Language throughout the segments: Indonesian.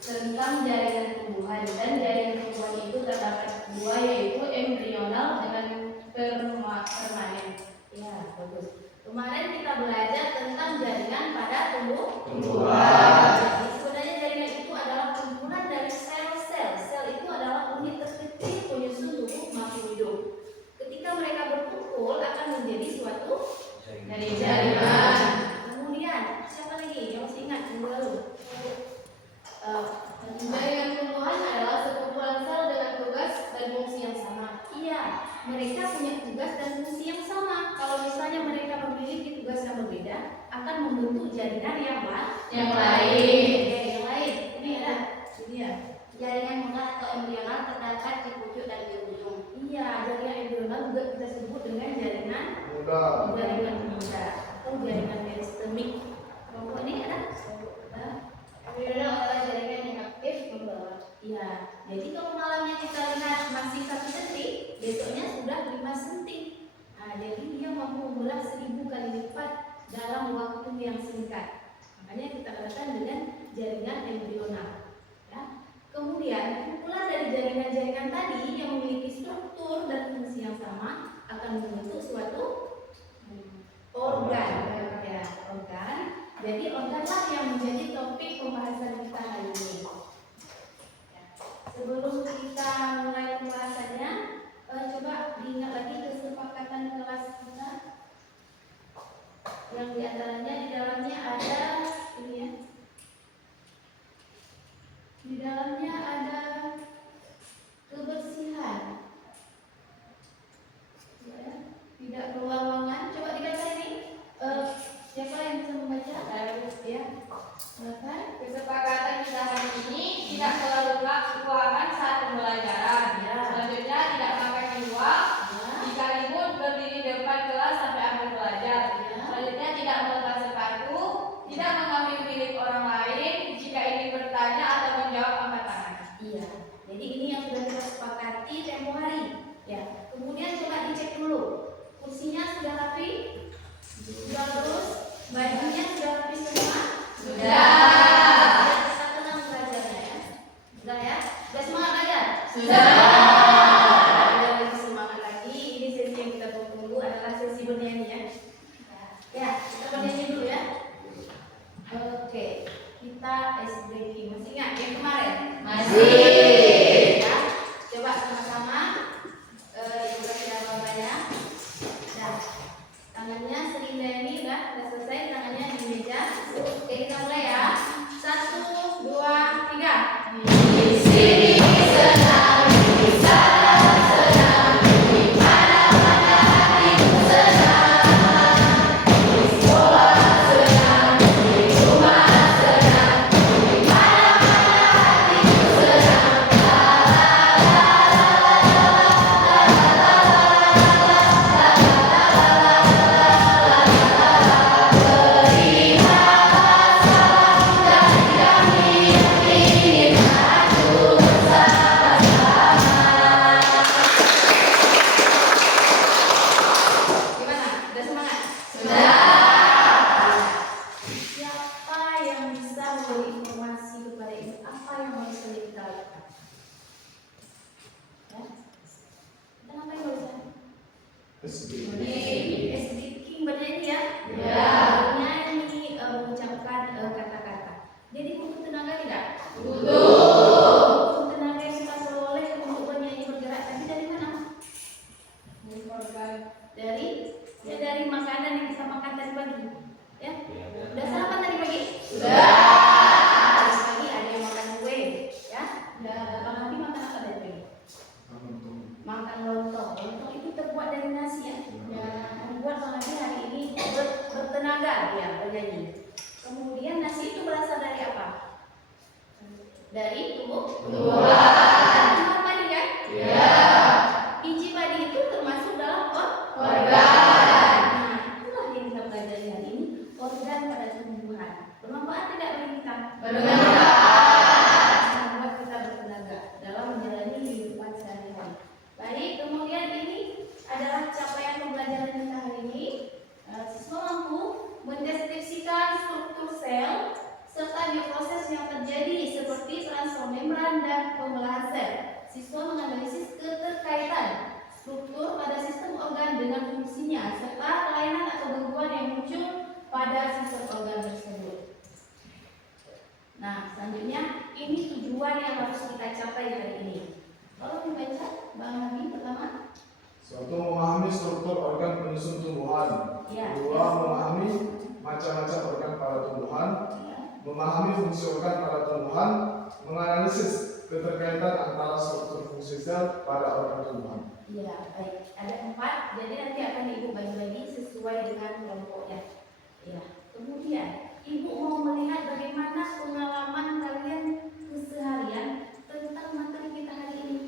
Tentang jaringan tumbuhan, dan jaringan tumbuhan itu terdapat dua, yaitu embrional dengan permanen. Ya, bagus. Kemarin kita belajar tentang jaringan pada tumbuhan. Jadi sebenarnya jaringan itu adalah kumpulan dari sel-sel. Sel itu adalah unit terkecil penyusun tubuh makhluk hidup. Ketika mereka berkumpul akan menjadi suatu jaringan. Kemudian siapa lagi yang masih ingat minggu lalu? Jaringan tumbuhan adalah sekumpulan sel dengan tugas dan fungsi yang sama. Iya, mereka punya tugas dan fungsi yang sama. Kalau misalnya mereka memiliki tugas yang berbeda, akan membentuk jaringan yang lain. Yang lain. Ini ada. Ini ya. Jaringan muda atau embrional terdapat di pucuk dan di ujung. Iya, jaringan embrional juga kita sebut dengan jaringan muda atau jaringan meristemik. Kelompok ini ada. Embrional adalah jaringan yang aktif membawa. Iya, jadi kalau malamnya kita lihat masih 1 cm, besoknya sudah 5 cm. Nah, jadi dia mampu membelah 1000 kali lipat dalam waktu yang singkat. Makanya kita katakan dengan jaringan embrional. Ya. Kemudian kumpulan dari jaringan-jaringan tadi yang memiliki struktur dan fungsi yang sama akan membentuk suatu organ. Ya, organ. Jadi organlah yang menjadi topik pembahasan kita hari ini. Ya. Sebelum kita mulai pembahasannya, coba diingat lagi kesepakatan kelas kita. Yang diantaranya di dalamnya ada ini ya. Di dalamnya ada kebersihan. Ya. Tidak keluar ruangan. Coba dibaca ini. Siapa yang bisa membaca? Ya. Silakan. Kesepakatan kita hari ini tidak selalu keuangan saat pembelajaran. Ya. Selanjutnya tidak makan di luar. Ya. Jika libur berdiri di depan kelas sampai akhir belajar. Ya. Selanjutnya tidak melepas sepatu, tidak mengambil milik orang lain. Jika ingin bertanya atau menjawab angkat tangan. Iya. Jadi ini yang sudah kita sepakati tempo hari. Ya. Kemudian coba dicek dulu. Kursinya sudah rapi? Sudah terus? Bajunya sudah rapi semua? Sudah. Kita tenang belajarnya ya. Sudah ya? Sudah semangat belajar? Sudah. Sudah lebih semangat lagi. Ini sesi yang kita tunggu adalah sesi bernyanyi ya. Ya, kita bernyanyi dulu ya. Oke, kita SDQ. Masih ingat yang kemarin? Masih. Ya. Coba sama-sama. Ibu kasih gambarnya. Nah, tangannya Serinda ini udah selesai, tangannya di meja. Oke, kita mulai ya. 1, 2, 3. Di sini senang, di sana senang, di mana-mana hatiku senang. Di sekolah senang, di rumah senang, di mana siapa yang bisa memberi informasi kepada ibu apa yang harus kita lakukan? Ya, kita ngapain barusan? Speaking bernyanyi ya? Ya. Bernyanyi, mengucapkan kata-kata. Jadi butuh tenaga tidak? Butuh tenaga yang kita peroleh untuk bernyanyi bergerak. Tapi dari mana? Dari makanan yang kita makan tadi pagi. Ya? Udah sarapan tadi pagi? Sudah. Tadi pagi ada yang makan kue, ya? Bang Abi makan apa tadi pagi? Makan lontong. Lontong itu terbuat dari nasi ya? Membuat Bang Abi hari ini bertenaga ya bernyanyi. Kemudian nasi itu berasal dari apa? Dari tumbuhan. Tumbuhan padi kan? Iya. Biji padi itu termasuk dalam organ. Nah, itulah yang kita pelajari hari ini, organ pada tumbuhan. Bermanfaat tidak bagi kita? Bermanfaat. Membuat kita bertenaga dalam menjalani kehidupan sehari-hari. Baik, kemudian ini adalah capaian pembelajaran kita hari ini. Siswa mampu mendeskripsikan struktur sel serta bioproses yang terjadi seperti transfer membran dan pembelahan sel. Siswa menganalisis keterkaitan struktur pada sistem organ dengan fungsinya serta kelainan atau gangguan yang muncul pada sistem organ tersebut. Nah, selanjutnya ini tujuan yang harus kita capai hari ini. Kalau membaca, Bang Nabi pertama. Satu, memahami struktur organ penyusun tumbuhan. Ya. Dua, memahami macam-macam organ pada tumbuhan. Ya. Memahami fungsi organ pada tumbuhan. Menganalisis keterkaitan antara struktur fungsi sel pada organ tumbuhan. Ya, baik. Ada 4, jadi nanti akan Ibu bagi lagi sesuai dengan kelompoknya. Ya. Kemudian, Ibu mau melihat bagaimana pengalaman kalian keseharian tentang materi kita hari ini.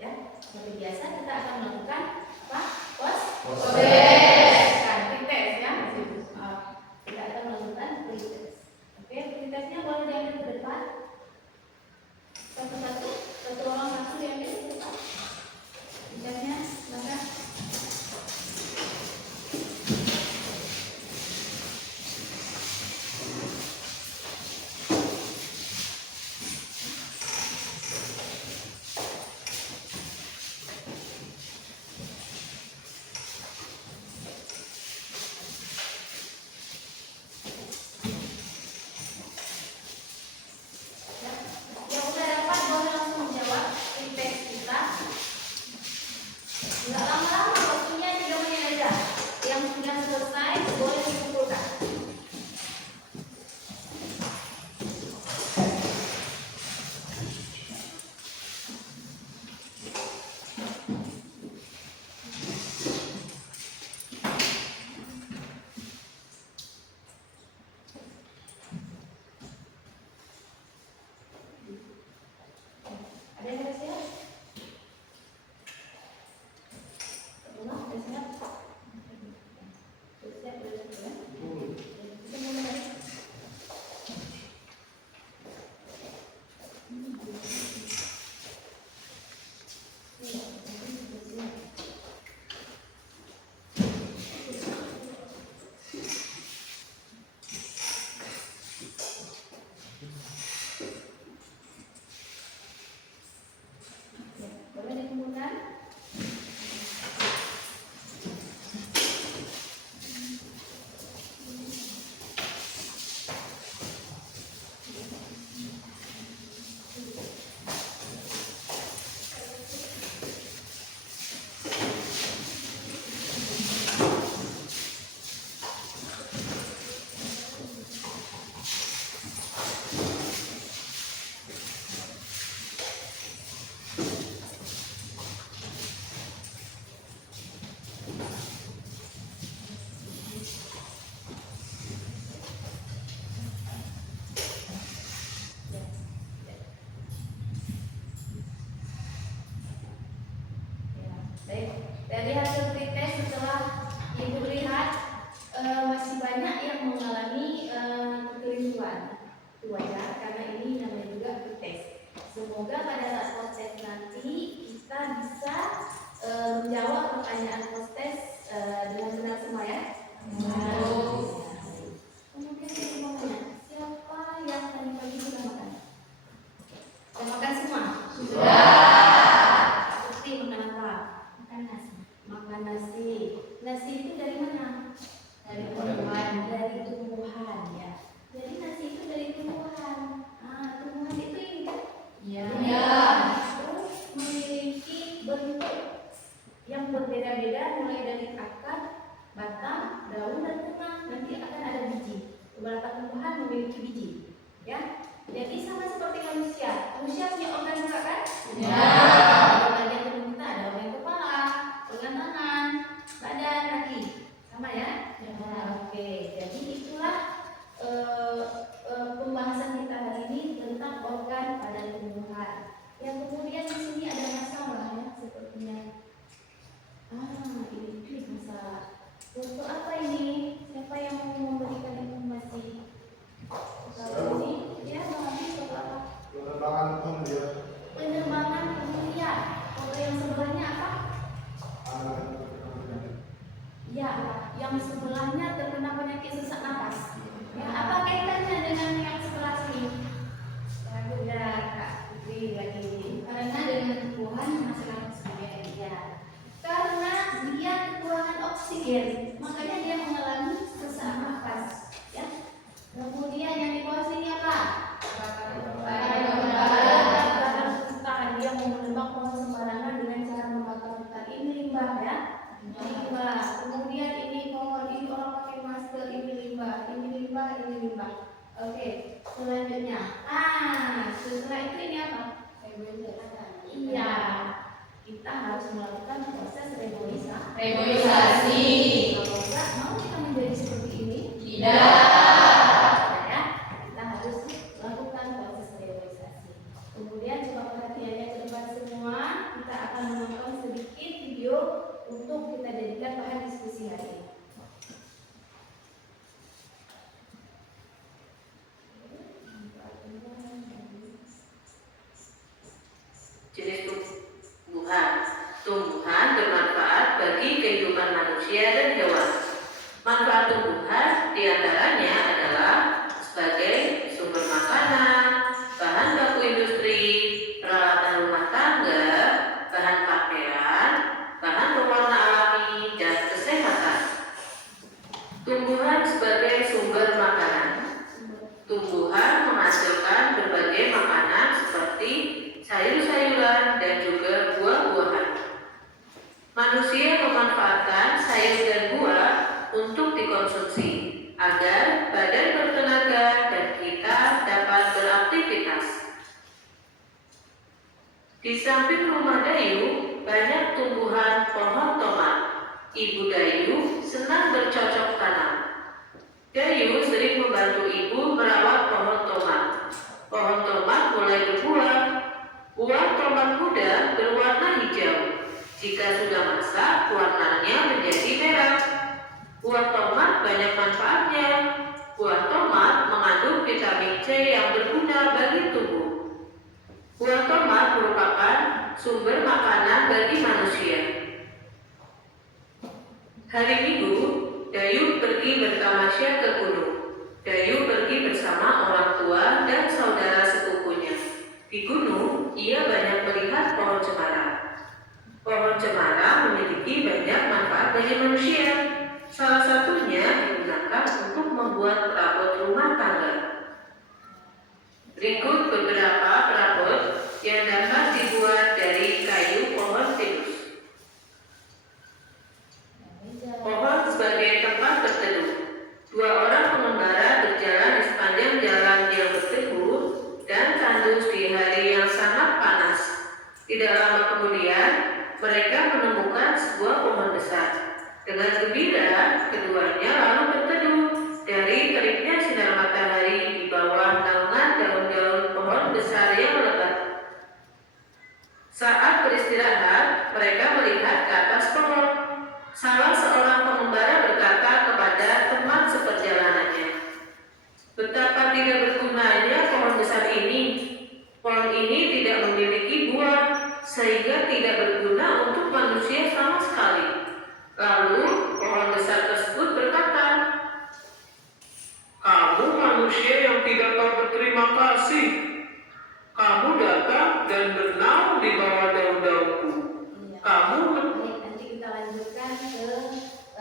Ya, seperti biasa kita akan melakukan apa? Pretest ya. Kita akan melakukan pretest. Oke, pretestnya boleh diambil ke depan. Satu orang satu diambil ke depan. Pretestnya, maka ya. Penerbangan kemudian. Foto yang sebelahnya apa? Ya, yang sebelahnya terkena penyakit sesak napas. Ya, apa kaitannya dengan yang sebelah sini? Udah Kak Putri lagi. Karena dengan Tuhan masalah oksigen. Ya. Karena dia kekurangan oksigen, makanya dia mengalami sesak napas. Ya. Kemudian yang di bawah sini apa? Hutan. Dia mau menebang pohon sembarangan dengan cara membakar hutan. Ini limbah ya. Limbah. Kemudian ini pohon, ini orang pakai masker, ini limbah, ini limbah, ini limbah. Oke, selanjutnya. Setelah itu ini apa? Iya, kita harus melakukan proses Reboisasi. Kalau enggak, mau kita menjadi seperti ini? Tidak. Ya, kita harus lakukan proses reboisasi. Kemudian coba perhatiannya ke depan semua. Kita akan menonton sedikit video untuk kita jadikan bahan diskusi hari ini. Jenis tumbuhan. Tumbuhan bermanfaat bagi kehidupan manusia dan hewan. Manfaat tumbuhan diantaranya adalah sebagai sumber makanan, bahan baku industri, peralatan rumah tangga, bahan pakaian, bahan pewarna alami, dan kesehatan. Tumbuhan sebagai sumber makanan. Tumbuhan menghasilkan berbagai makanan seperti sayur-sayuran dan juga buah-buahan. Manusia memanfaatkan sayur dan buah untuk dikonsumsi agar badan bertenaga dan kita dapat beraktivitas. Di samping rumah Dayu, banyak tumbuhan pohon tomat. Ibu Dayu senang bercocok tanam. Dayu sering membantu ibu merawat pohon tomat. Pohon tomat mulai berbuah. Buah tomat muda berwarna hijau. Jika sudah masak, warnanya menjadi merah. Buah tomat banyak manfaatnya. Buah tomat mengandung vitamin C yang berguna bagi tubuh. Buah tomat merupakan sumber makanan bagi manusia. Hari Minggu, Dayu pergi bertamasya ke gunung. Dayu pergi bersama orang tua dan saudara sepupunya. Di gunung, ia banyak melihat pohon cemara. Pohon cemara memiliki banyak manfaat bagi manusia. Salah satunya digunakan untuk membuat perabot rumah tangga. Berikut beberapa perabot yang dapat dibuat dari kayu pohon pinus. Pohon sebagai tempat berteduh. Dua orang pengembara berjalan di sepanjang jalan yang berteduh dan tandus di hari yang sangat panas. Tidak lama kemudian, mereka menemukan sebuah pohon besar. Dengan gembira, keduanya lalu berteduh dari teriknya sinar matahari di bawah naungan daun-daun pohon besar yang lebat. Saat beristirahat, mereka melihat ke atas pohon. Salah seorang pengembara berkata kepada teman seperjalanannya, "Betapa tidak bergunanya pohon besar ini. Pohon ini tidak memiliki buah, sehingga tidak berguna untuk manusia sama sekali." Lalu pohon besar tersebut berkata, "Kamu manusia yang tidak tahu berterima kasih. Kamu datang dan bernaung di bawah daun-daunku. Kamu Baik, nanti kita lanjutkan ke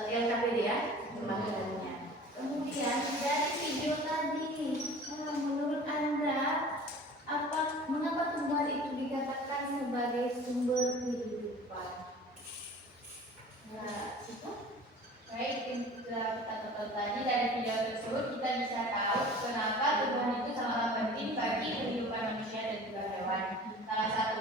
LKPD ya, pembahasannya. Kemudian dari video tadi, menurut Anda mengapa tumbuhan itu dikatakan sebagai sumber kehidupan? Baik, setelah kita tonton tadi dari video tersebut kita bisa tahu kenapa tumbuhan itu sangat penting bagi kehidupan manusia dan juga hewan. Salah satu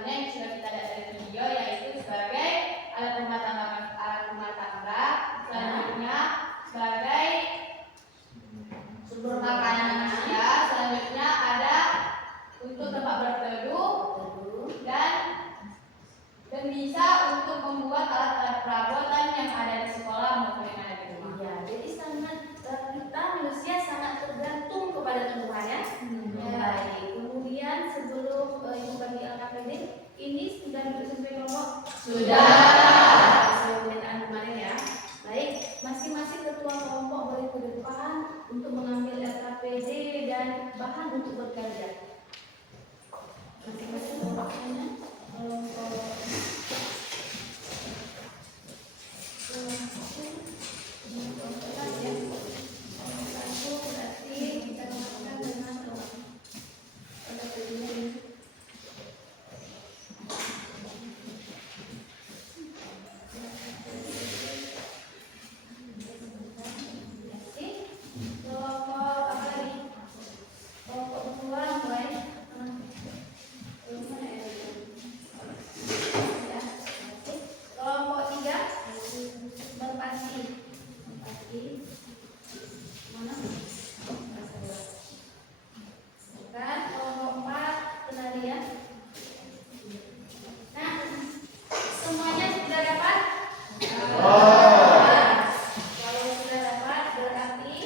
Sudah untuk sesuai kelompok? Sudah. Sesuai pernyataan kemarin ya. Baik, masing-masing ketua kelompok boleh ke depan untuk mengambil LKPD dan bahan untuk bekerja. Masing-masing kelompoknya kelompok satu berarti kita melakukan dengan LKPD-nya ini. Kelompok apa lagi? Kelompok kedua mulai. Kelompok tiga merpati. Mana? Bukan. Kelompok empat penarian. Nah, semuanya sudah dapat? Kalau sudah dapat berarti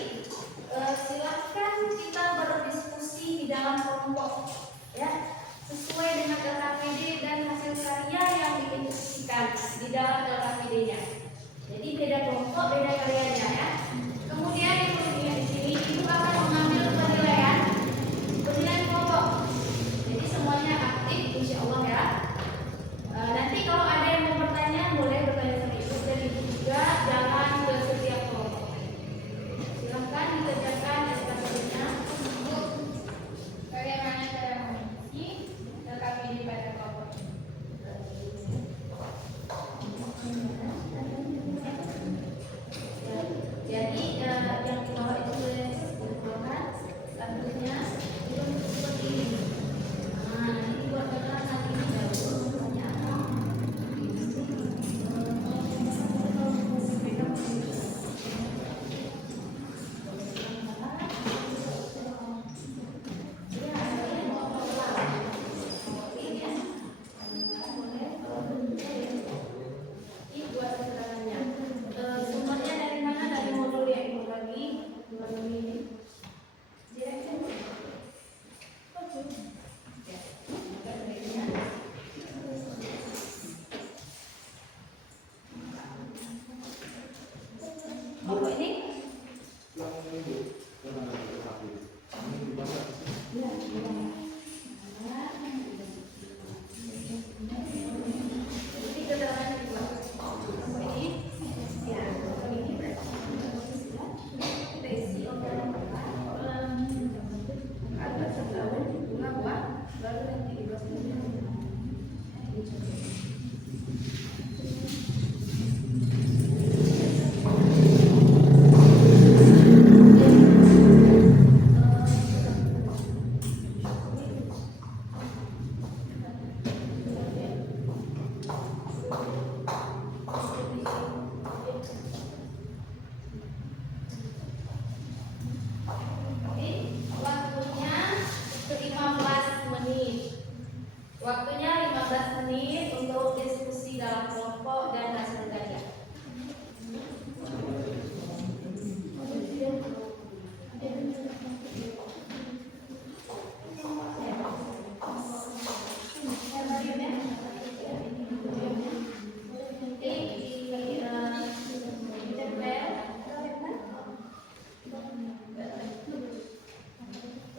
silahkan kita berdiskusi di dalam kelompok ya, sesuai dengan LKPD dan hasil karya yang didiskusikan di dalam LKPD-nya. Jadi beda kelompok, beda karyanya ya. Kemudian yang perlu diingat di sini, ibu akan mengambil penilaian kelompok. Jadi semuanya aktif, insya Allah ya. Nanti kalau ada yang mau bertanya, boleh bertanya sama ibu dan ibu juga jangan ke setiap kelompok. Silahkan dikerjakan SKP-nya. Bu, bagaimana cara mengisi LKPD pada kelompok? Jadi yang di bawah itu boleh dikeluarkan, selanjutnya itu seperti ini. Nah, nanti buat keterangan ini dahulu semuanya apa? Ini buat keterangannya. Sumbernya dari mana? Dari modul yang ibu bagi melalui ini. Buku ini? Ini keterangannya dibuat. Buku ini? Ya, buku ini berarti kita isi omongan ada setahun bunga buah baru nanti dibahas waktunya 15 menit. Waktunya 15 menit untuk diskusi dalam kelompok dan hasil karya.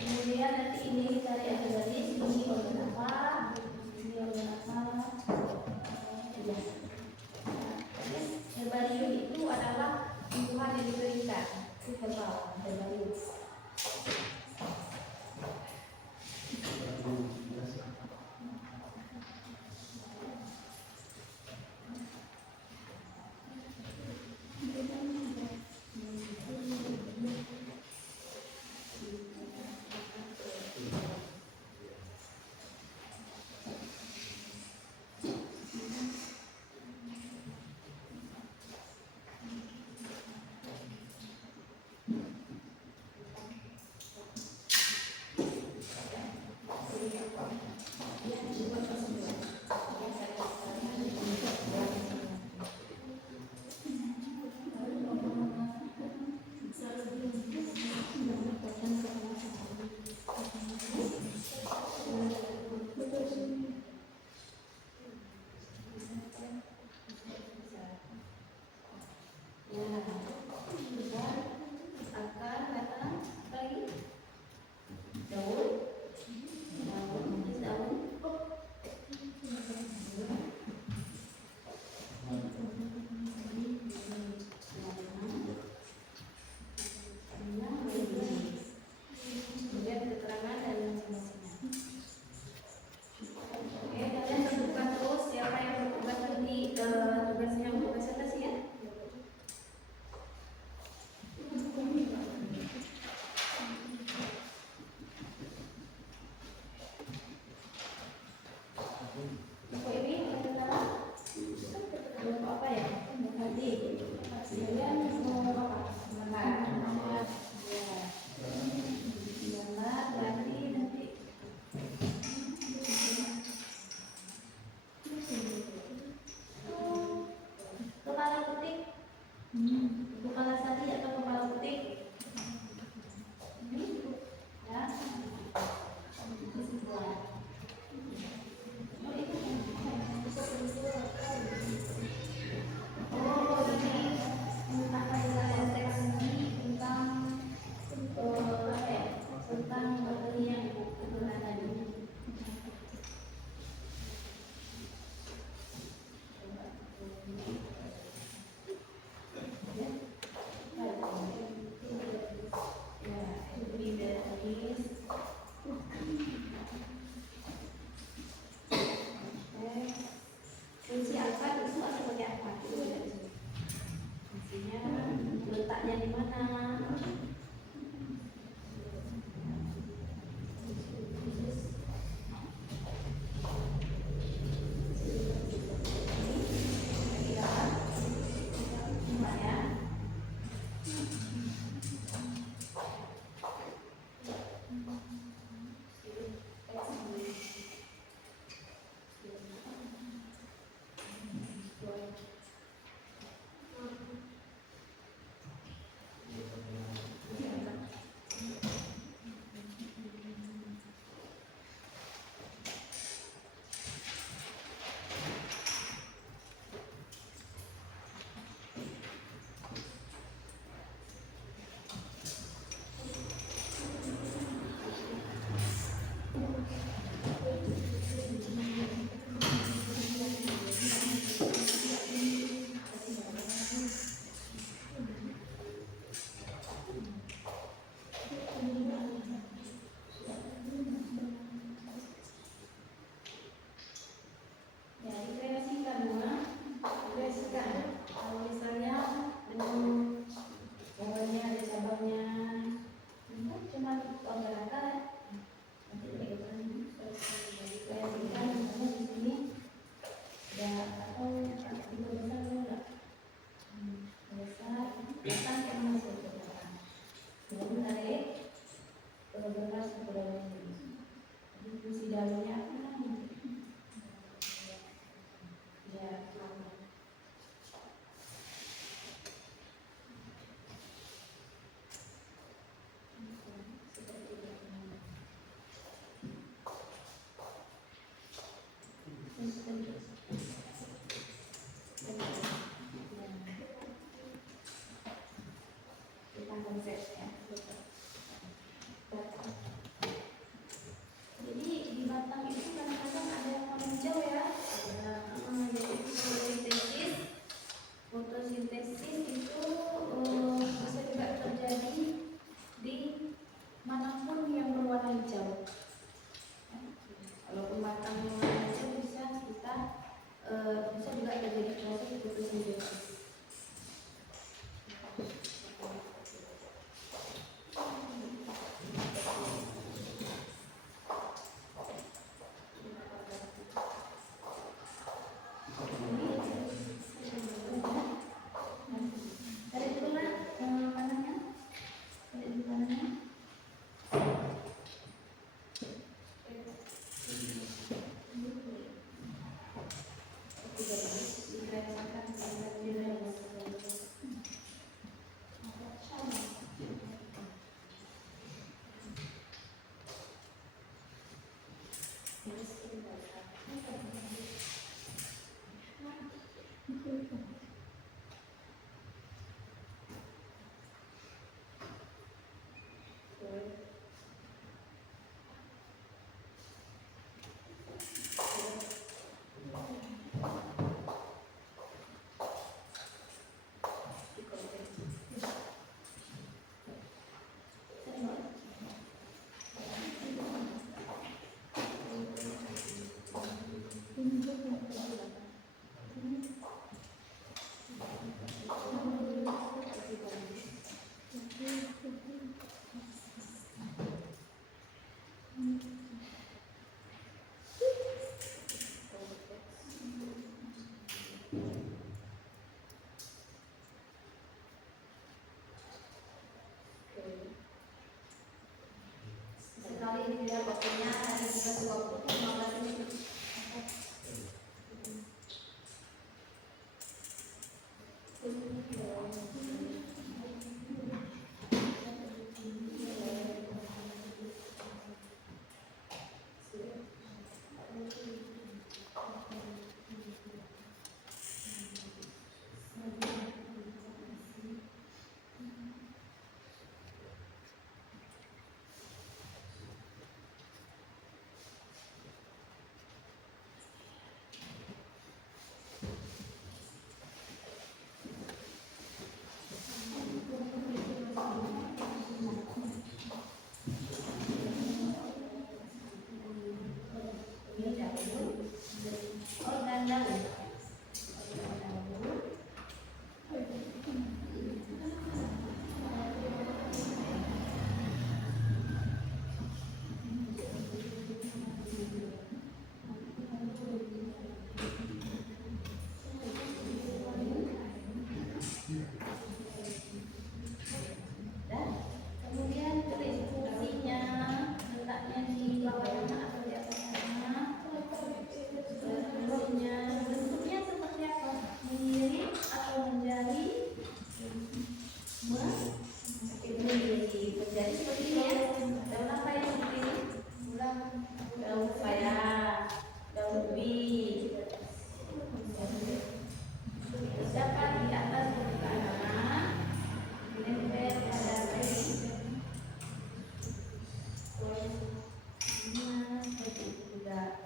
Kemudian nanti ini cari garis, ini organ apa, ini organ apa. Ya. Herbarium itu adalah tumbuhan yang diberikan. Itu herbal, herbarium. Daun. Terus daun. Kemudian keterangan dan masing-masingnya. Oke, kalian tentukan terus siapa yang bertugas nanti tugasnya untuk presentasi ya. kali ini tidak waktunya hari tugas waktu 15 menit. Kemudian tulis fungsinya, letaknya di bawahnya atau di atasnya. Bentuknya seperti apa? Mengirit atau menjadi? Menjadi seperti ini ya. Daun apa yang seperti ini? Daun pepaya, daun ubi. Dapat di atas permukaan, menempel pada piring. Seperti itu juga.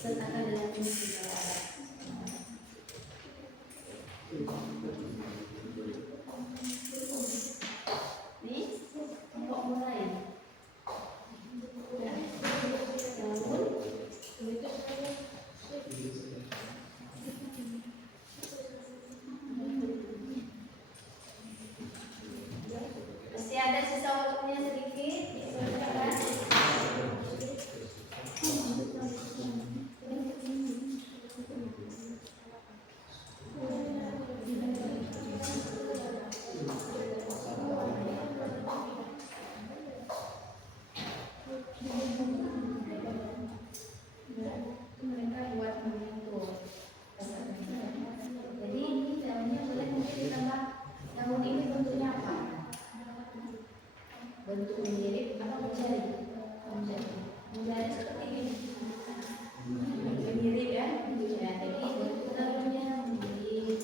Sertakan dengan musik kalau ada. Nih, untuk mulai. Masih ada sisa waktunya sedikit, diselesaikan. Mereka buat miniatur. Jadi ini daunnya boleh mungkin ditambah. Daun ini bentuknya apa? Bentuk mirip atau menjadi? Menjadi seperti ini. Mirip ya. Ya, jadi bentuk daunnya mirip.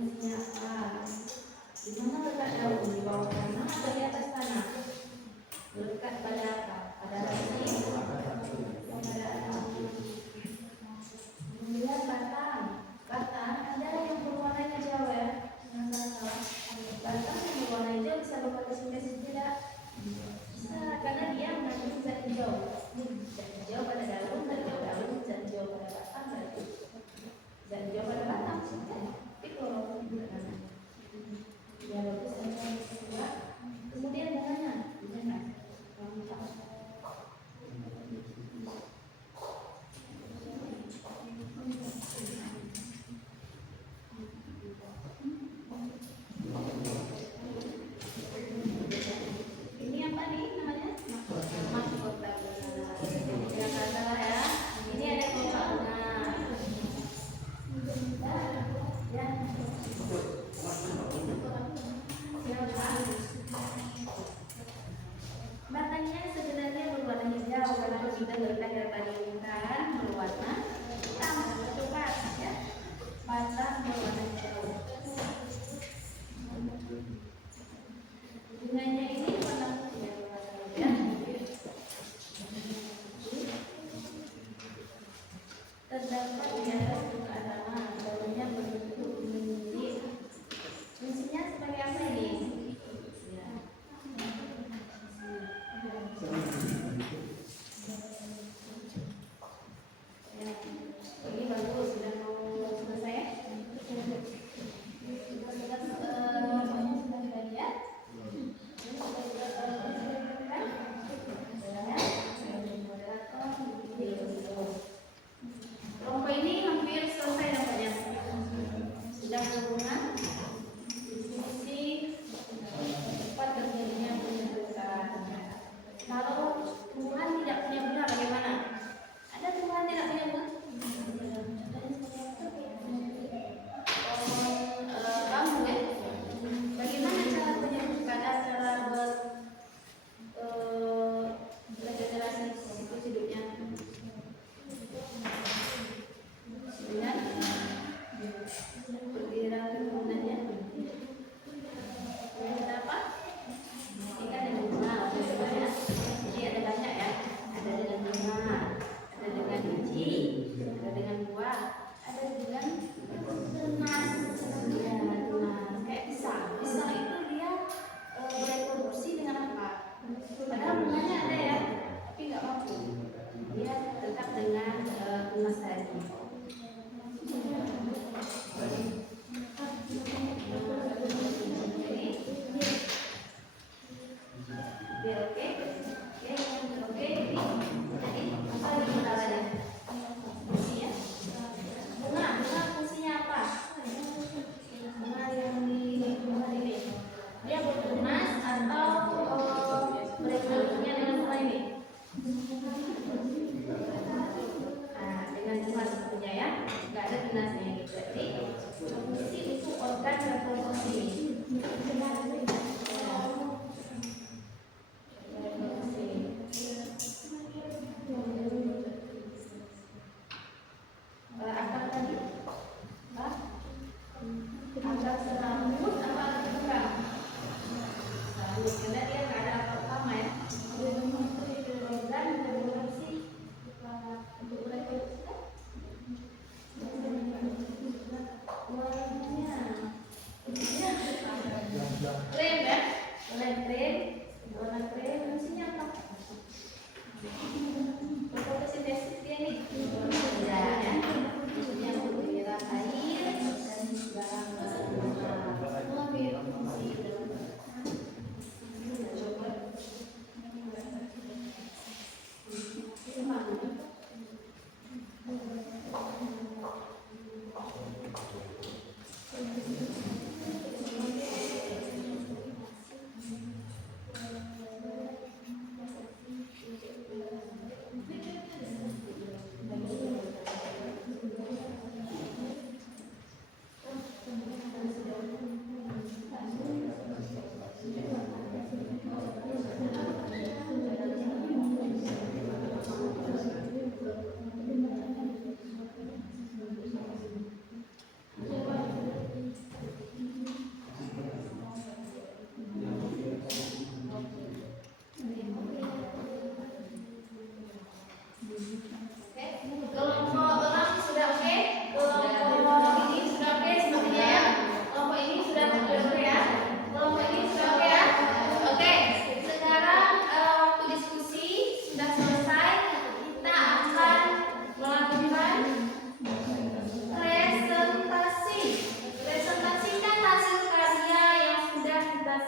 Fungsinya apa? Di mana letak daun? Di bawah tanah atau di atas tanah? Melekat pada apa? Pada rasi? Kemudian batang. Batang ada yang berwarna hijau ya. Jangan salah. Batang yang berwarna hijau bisa berfotosintesis tidak? Bisa, karena dia mengandung zat hijau. Zat hijau pada daun, zat hijau daun, zat hijau pada batang, zat hijau pada batang. Tapi kalau ya bagus saja. Kemudian bunganya, jangan. Ini apa nih namanya? Mahkota. Jangan salah ya. Ini ada kembangnya. Ya. Batangnya sebenarnya berwarna hijau karena kita bandingkan berwarna hitam coklat ya. Batang berwarna hijau. Bunganya ini warna putih ya. Terdapat di atas permukaan daunnya berbentuk menyirik. Fungsinya sebagai apa ini? Ya. tunasnya gitu. Jadi fungsi untuk organ reproduksi. Apa tadi? Agak serabut apa enggak? Serabut karena dia nggak ada apa-apa ya. Organ reproduksi untuk reproduksi. Krem ya, warna krem fungsinya apa? Fotosintesis dia nih. Ya, yang menyerap air dan segala macam fungsi dalam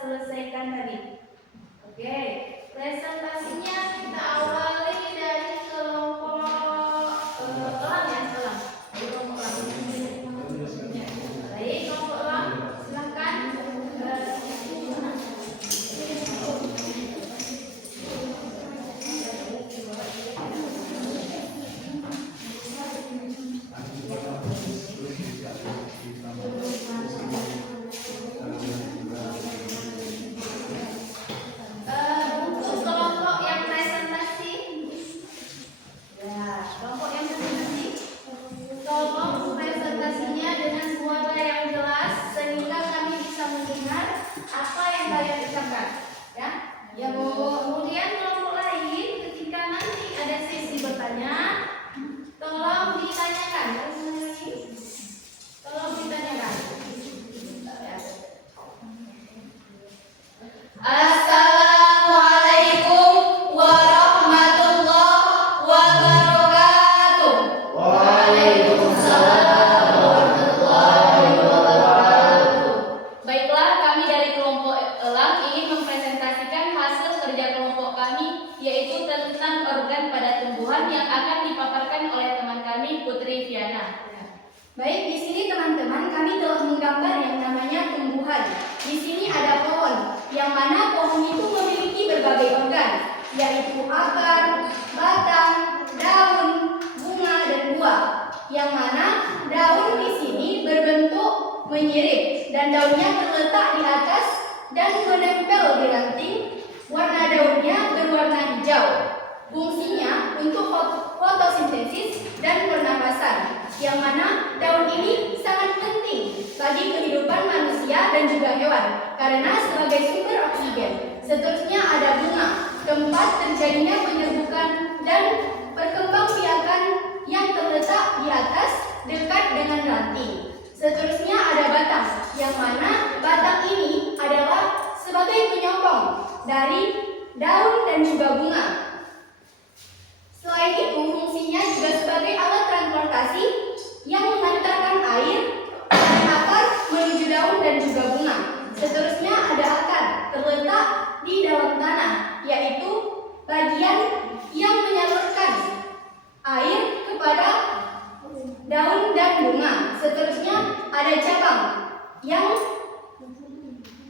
selesaikan tadi. Oke, presentasinya kita awali dari kelompok elang ya, elang. Dari kelompok elang. Baik, kelompok elang, silakan. Untuk kelompok yang presentasi, ya, kelompok yang presentasi, tolong presentasinya dengan suara yang jelas sehingga kami bisa mendengar apa yang kalian ucapkan, ya. Yang kemudian kelompok lain ketika nanti ada sesi bertanya, tolong ditanyakan, tolong ditanyakan. Assalamualaikum warahmatullahi wabarakatuh. Waalaikumsalam warahmatullahi wabarakatuh. Baiklah, kami dari kelompok elang ingin mempresentasikan hasil kerja kelompok kami, yaitu tentang organ pada tumbuhan yang akan dipaparkan oleh teman kami Putri Viana. Baik, di sini teman-teman kami telah menggambar yang namanya tumbuhan. Di sini ada pohon, yang mana pohon itu memiliki berbagai organ, yaitu akar, batang, daun, bunga, dan buah. Yang mana daun di sini berbentuk menyirip dan daunnya terletak di atas dan menempel di ranting. Warna daunnya berwarna hijau. Fungsinya untuk fotosintesis dan pernapasan, yang mana daun ini sangat penting bagi kehidupan manusia dan juga hewan karena sebagai sumber oksigen. Seterusnya ada bunga, tempat terjadinya penyerbukan dan perkembangbiakan yang terletak di atas dekat dengan ranting. Seterusnya ada batang, yang mana batang ini adalah sebagai penyokong dari daun dan juga bunga. Selain itu, fungsinya juga sebagai alat transportasi yang mengantarkan air dari akar menuju daun dan juga bunga. Seterusnya ada akar, terletak di dalam tanah, yaitu bagian yang menyalurkan air kepada daun dan bunga. Seterusnya ada cabang yang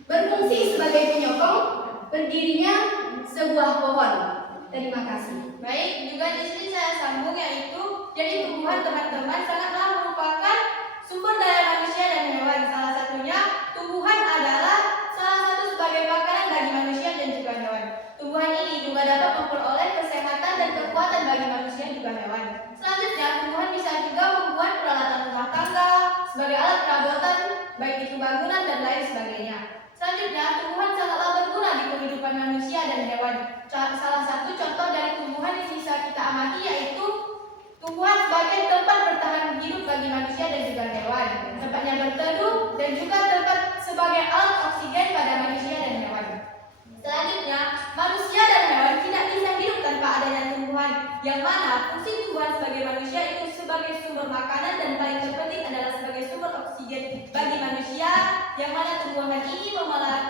berfungsi sebagai penyokong berdirinya sebuah pohon. Terima kasih. Baik, juga di sini saya sambung, yaitu Jadi tumbuhan teman-teman sangatlah merupakan sumber daya manusia dan hewan. Salah satunya tumbuhan adalah salah satu sebagai makanan bagi manusia dan juga hewan. Tumbuhan ini juga dapat memperoleh kesehatan dan kekuatan bagi manusia dan juga hewan. Selanjutnya, tumbuhan bisa juga membuat peralatan rumah tangga sebagai alat perabotan, baik itu bangunan dan lain sebagainya. Selanjutnya, tumbuhan sangatlah berguna di kehidupan manusia dan hewan. Salah satu contoh dari tumbuhan yang bisa kita amati yaitu tumbuhan sebagai tempat bertahan hidup bagi manusia dan juga hewan. Tempatnya berteduh dan juga tempat sebagai alat oksigen pada manusia dan hewan. Selanjutnya, manusia dan hewan tidak bisa hidup tanpa adanya tumbuhan, yang mana fungsi tumbuhan sebagai manusia itu sebagai sumber makanan dan paling terpenting adalah sebagai sumber oksigen bagi manusia, yang mana tumbuhan ini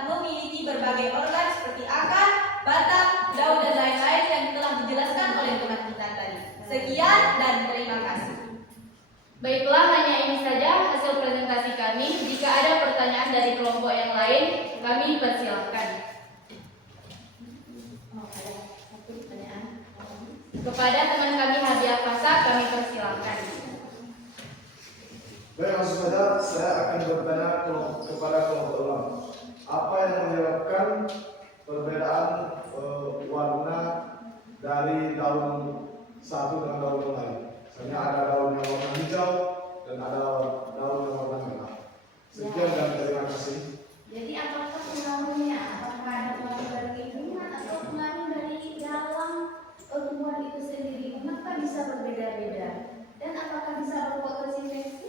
memiliki berbagai organ seperti akar, batang, daun dan lain-lain yang telah dijelaskan oleh teman kita tadi. Sekian dan terima kasih. Baiklah, hanya ini saja hasil presentasi kami. Jika ada pertanyaan dari kelompok yang lain, kami persilahkan. Kepada teman kami Hadiah Fasa, kami persilahkan. Baik, langsung saja saya akan bertanya kepada kelompok ulang. Apa yang menyebabkan perbedaan warna dari daun satu dengan daun yang lain? Misalnya ada daun yang warna hijau dan ada daun yang warna merah. Sekian dan terima kasih. Jadi apakah pengaruhnya? Apakah ada pengaruh dari lingkungan atau pengaruh dari dalam tumbuhan itu sendiri? Kenapa bisa berbeda-beda? Dan apakah bisa berfotosintesis?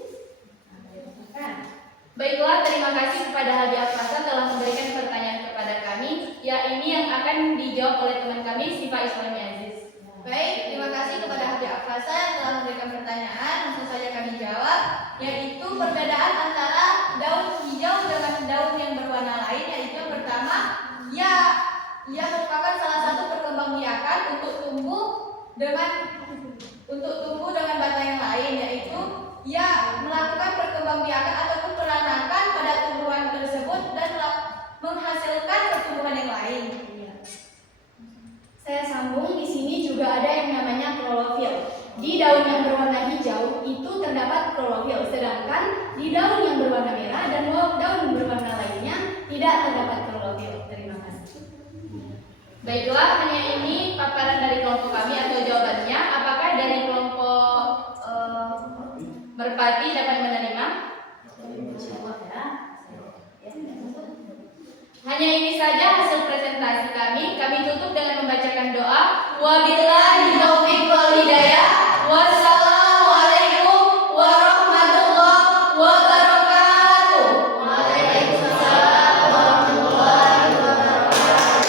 Baiklah, terima kasih kepada Hadiah Fasa telah memberikan pertanyaan kepada kami. Ya, ini yang akan dijawab oleh teman kami, Siva Islami Aziz. Baik, terima kasih kepada Hadiah Fasa yang telah memberikan pertanyaan. Langsung saja kami jawab, yaitu perbedaan antara daun hijau dengan daun yang berwarna lain, yaitu yang pertama, ia merupakan salah satu perkembangbiakan untuk tumbuh dengan batang yang lain, yaitu ia melakukan perkembangbiakan ataupun peranakan pada tumbuhan tersebut dan menghasilkan pertumbuhan yang lain. Saya sambung, di sini juga ada yang namanya klorofil. Di daun yang berwarna hijau itu terdapat klorofil, sedangkan di daun yang berwarna merah dan daun berwarna lainnya tidak terdapat klorofil. Terima kasih. Baiklah, hanya ini paparan dari kelompok kami atau jawabannya. Apakah dari kelompok Merpati dapat menerima? Hanya ini saja hasil presentasi kami. Kami tutup dengan membacakan doa. Wabillahi taufiq wal hidayah. Wassalamualaikum warahmatullahi wabarakatuh. Waalaikumsalam warahmatullahi wabarakatuh.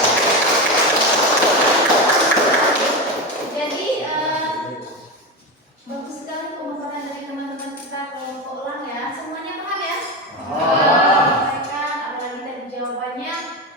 Jadi bagus sekali pemaparan dari teman-teman kita kelompok ulang ya. Semuanya paham ya? Jawabannya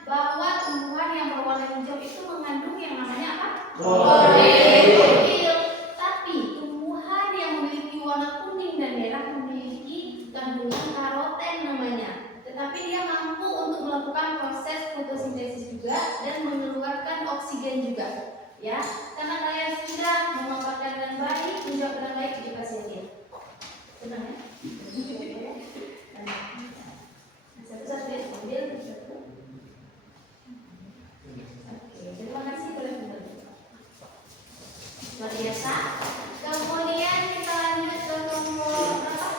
bahwa tumbuhan yang berwarna hijau itu mengandung yang namanya apa? Klorofil. Tapi tumbuhan yang memiliki warna kuning dan merah memiliki kandungan karoten namanya. Tetapi dia mampu untuk melakukan proses fotosintesis juga dan mengeluarkan oksigen juga. Ya, karena kalian sudah memaparkan dengan baik, menjawab dengan baik di pasien. Senang ya? Satu-satu ya, ambil satu. Oke, terima kasih benar-benar. Luar biasa. Kemudian kita lanjut ke kelompok berapa?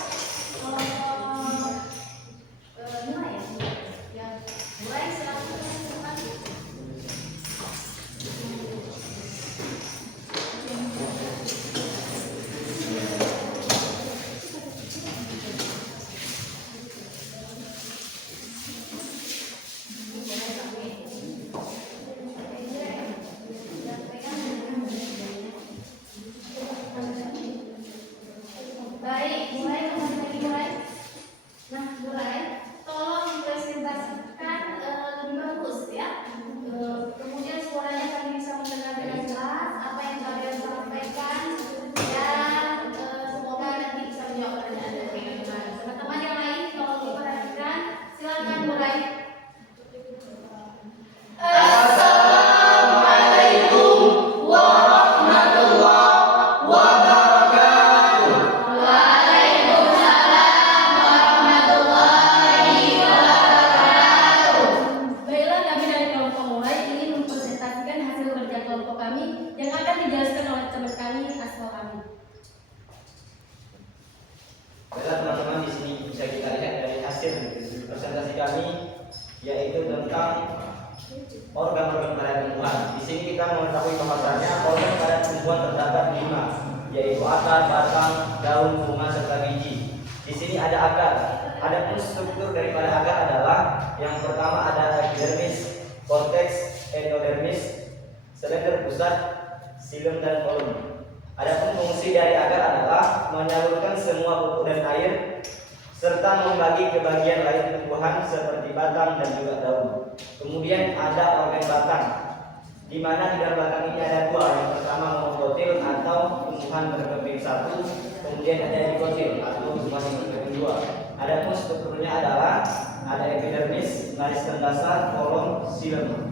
Kelompok nilai ya? Yang mulai selanjutnya. akar, batang, daun, bunga serta biji. Di sini ada akar. Adapun struktur daripada akar adalah yang pertama ada epidermis, korteks, endodermis, selender pusat, silem dan kolom. Adapun fungsi dari akar adalah menyalurkan semua pupuk dan air serta membagi ke bagian lain tumbuhan seperti batang dan juga daun. Kemudian ada organ batang, di mana di dalam batang ini ada dua. Yang pertama monokotil atau tumbuhan berkeping satu, kemudian ada dikotil atau tumbuhan berkeping dua. Adapun strukturnya adalah ada epidermis, meristem dasar, kolom, silem.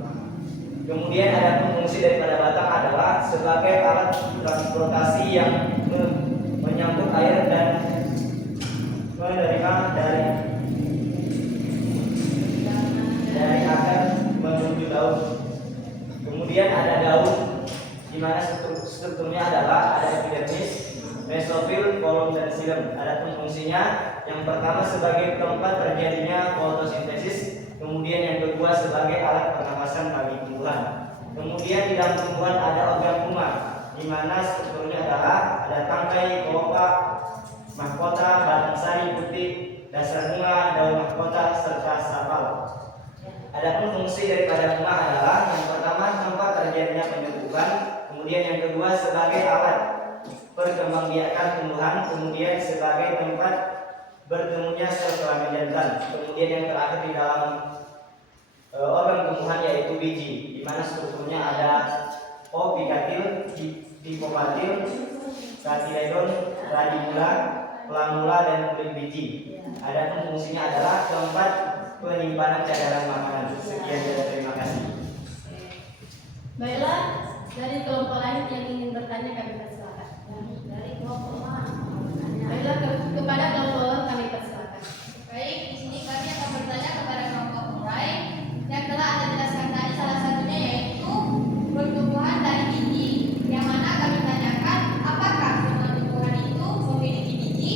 Kemudian ada fungsi daripada batang adalah sebagai alat transportasi yang menyambut air dan menerima dari akar menuju daun. Kemudian ada daun, di mana strukturnya adalah ada epidermis, mesofil, kolom dan silem. Adapun fungsinya yang pertama sebagai tempat terjadinya fotosintesis, kemudian yang kedua sebagai alat pernapasan bagi tumbuhan. Kemudian di dalam tumbuhan ada organ puma, di mana strukturnya adalah ada tangkai, kelopak, mahkota, batang sari putih, dasar bunga, daun mahkota serta sapal. Adapun fungsi daripada puma adalah yang pertama tempat terjadinya penyembuhan, kemudian yang kedua sebagai alat perkembangbiakan tumbuhan, kemudian sebagai tempat bertemunya sel kelamin jantan. Kemudian yang terakhir di dalam organ tumbuhan yaitu biji, di mana strukturnya ada opicatil, hipopatil, katiledon, radicula, planula dan kulit biji. Adapun fungsinya adalah tempat penyimpanan cadangan makanan. Sekian dan terima kasih. Baiklah, dari kelompok lain yang ingin bertanya kami persilakan. Dari kelompok lain. Baiklah, kepada kelompok kami persilakan. Baik, di sini kami akan bertanya kepada kelompok mulai yang telah Anda jelaskan tadi, salah satunya yaitu pertumbuhan dari biji, yang mana kami tanyakan apakah semua tumbuhan itu memiliki biji?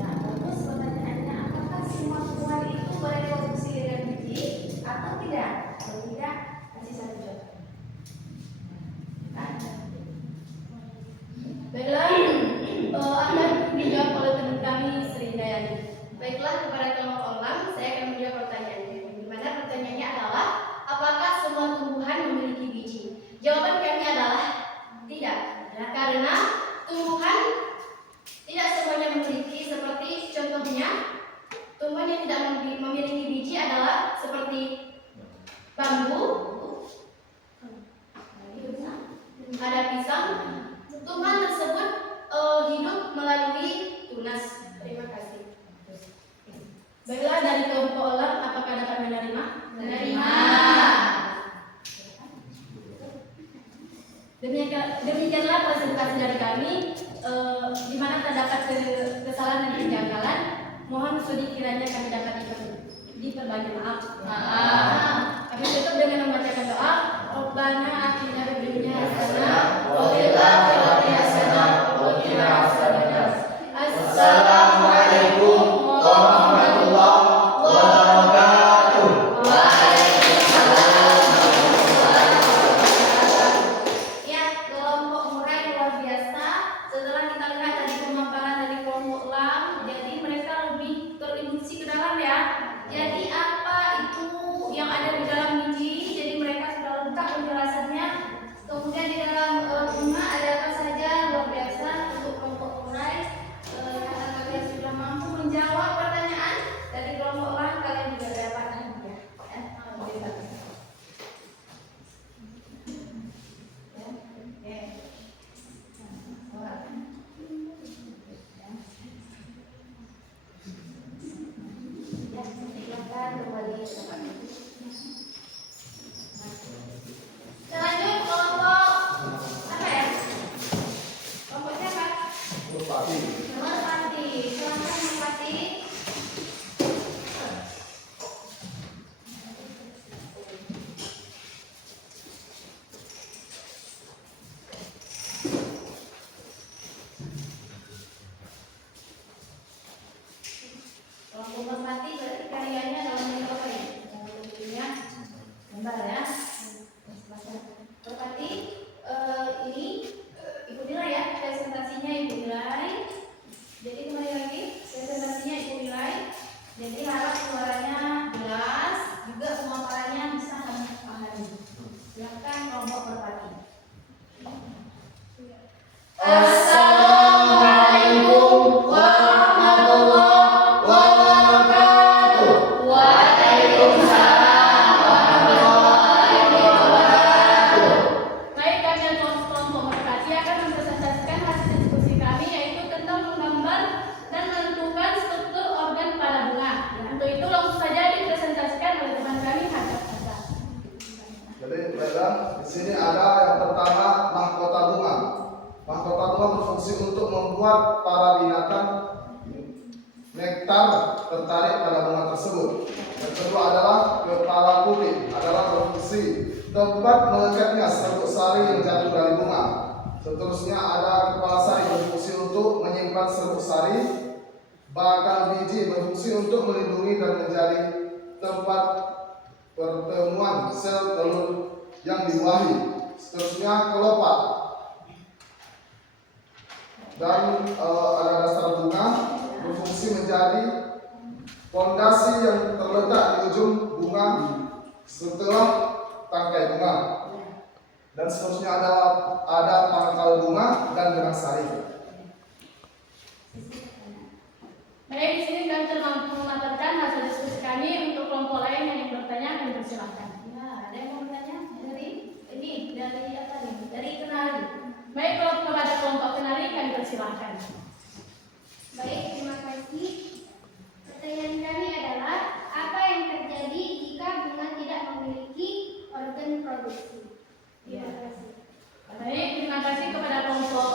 Nah, terus pertanyaannya, apakah semua tumbuhan itu bereproduksi dengan biji atau tidak? Kalau tidak, kasih satu jawaban. Baiklah, akan dijawab oleh teman kami Sri Dayani. Baiklah, kepada kelompok orang, saya akan menjawab pertanyaannya. Di mana pertanyaannya adalah, apakah semua tumbuhan memiliki biji? Jawaban kami adalah tidak. Nah, karena tumbuhan tidak semuanya memiliki, seperti contohnya tumbuhan yang tidak memiliki biji adalah seperti bambu, ada pisang. Tumbuhan tersebut hidup melalui tunas. Terima kasih. Baiklah, dari kelompok orang, apakah dapat menerima? Menerima. Demikianlah presentasi dari kami, di mana terdapat kesalahan dan kejanggalan. Mohon sudi kiranya kami dapat diperbanyak maaf. Kami tutup dengan membacakan doa. Rabbana atina fid dunya hasanah wa fil akhirati hasanah wa qina adzabannar. Assalamualaikum warahmatullahi wabarakatuh. Ya, kelompok murai luar biasa. Setelah kita lihat tadi pemaparan dari kelompok lam, jadi mereka lebih terinduksi ke dalam ya. Jadi apa itu yang ada di dalam biji? Jadi mereka sudah lengkap penjelasannya. Kemudian di dalam bunga ada apa saja, luar biasa untuk kelompok murai. Karena kalian sudah mampu menjawab pertanyaan dari kelompok lam, kalian juga dapat hadiah. Ya, alhamdulillah. Selanjut kelompok apa ya? Kelompok siapa? Merpati. Merpati. Silakan Merpati. Kelompok merpati berarti karyanya dalam bentuk apa ya? Dalam bentuknya gambar ya. Merpati, ini Ibu Dila ya presentasinya Ibu. tertarik pada bunga tersebut. Yang kedua adalah kepala putih, adalah berfungsi tempat melekatnya serbuk sari yang jatuh dari bunga. Seterusnya ada kepala sari berfungsi untuk menyimpan serbuk sari. Bakal biji berfungsi untuk melindungi dan menjadi tempat pertemuan sel telur yang dibuahi. Seterusnya kelopak dan ada dasar bunga berfungsi menjadi fondasi yang terletak di ujung bunga setelah tangkai bunga. Dan seterusnya ada pangkal bunga dan benang sari. Baik, di sini kami telah memaparkan hasil diskusi kami. Untuk kelompok lain yang ingin bertanya, kami persilahkan. Ya, ada yang mau bertanya? Dari apa nih? Dari kenali. Baik, kalau kepada kelompok kenali, kami persilahkan. Baik, terima kasih. Pertanyaan kami adalah, apa yang terjadi jika bunga tidak memiliki organ produksi? Terima kasih. Baik, terima kasih kepada kelompok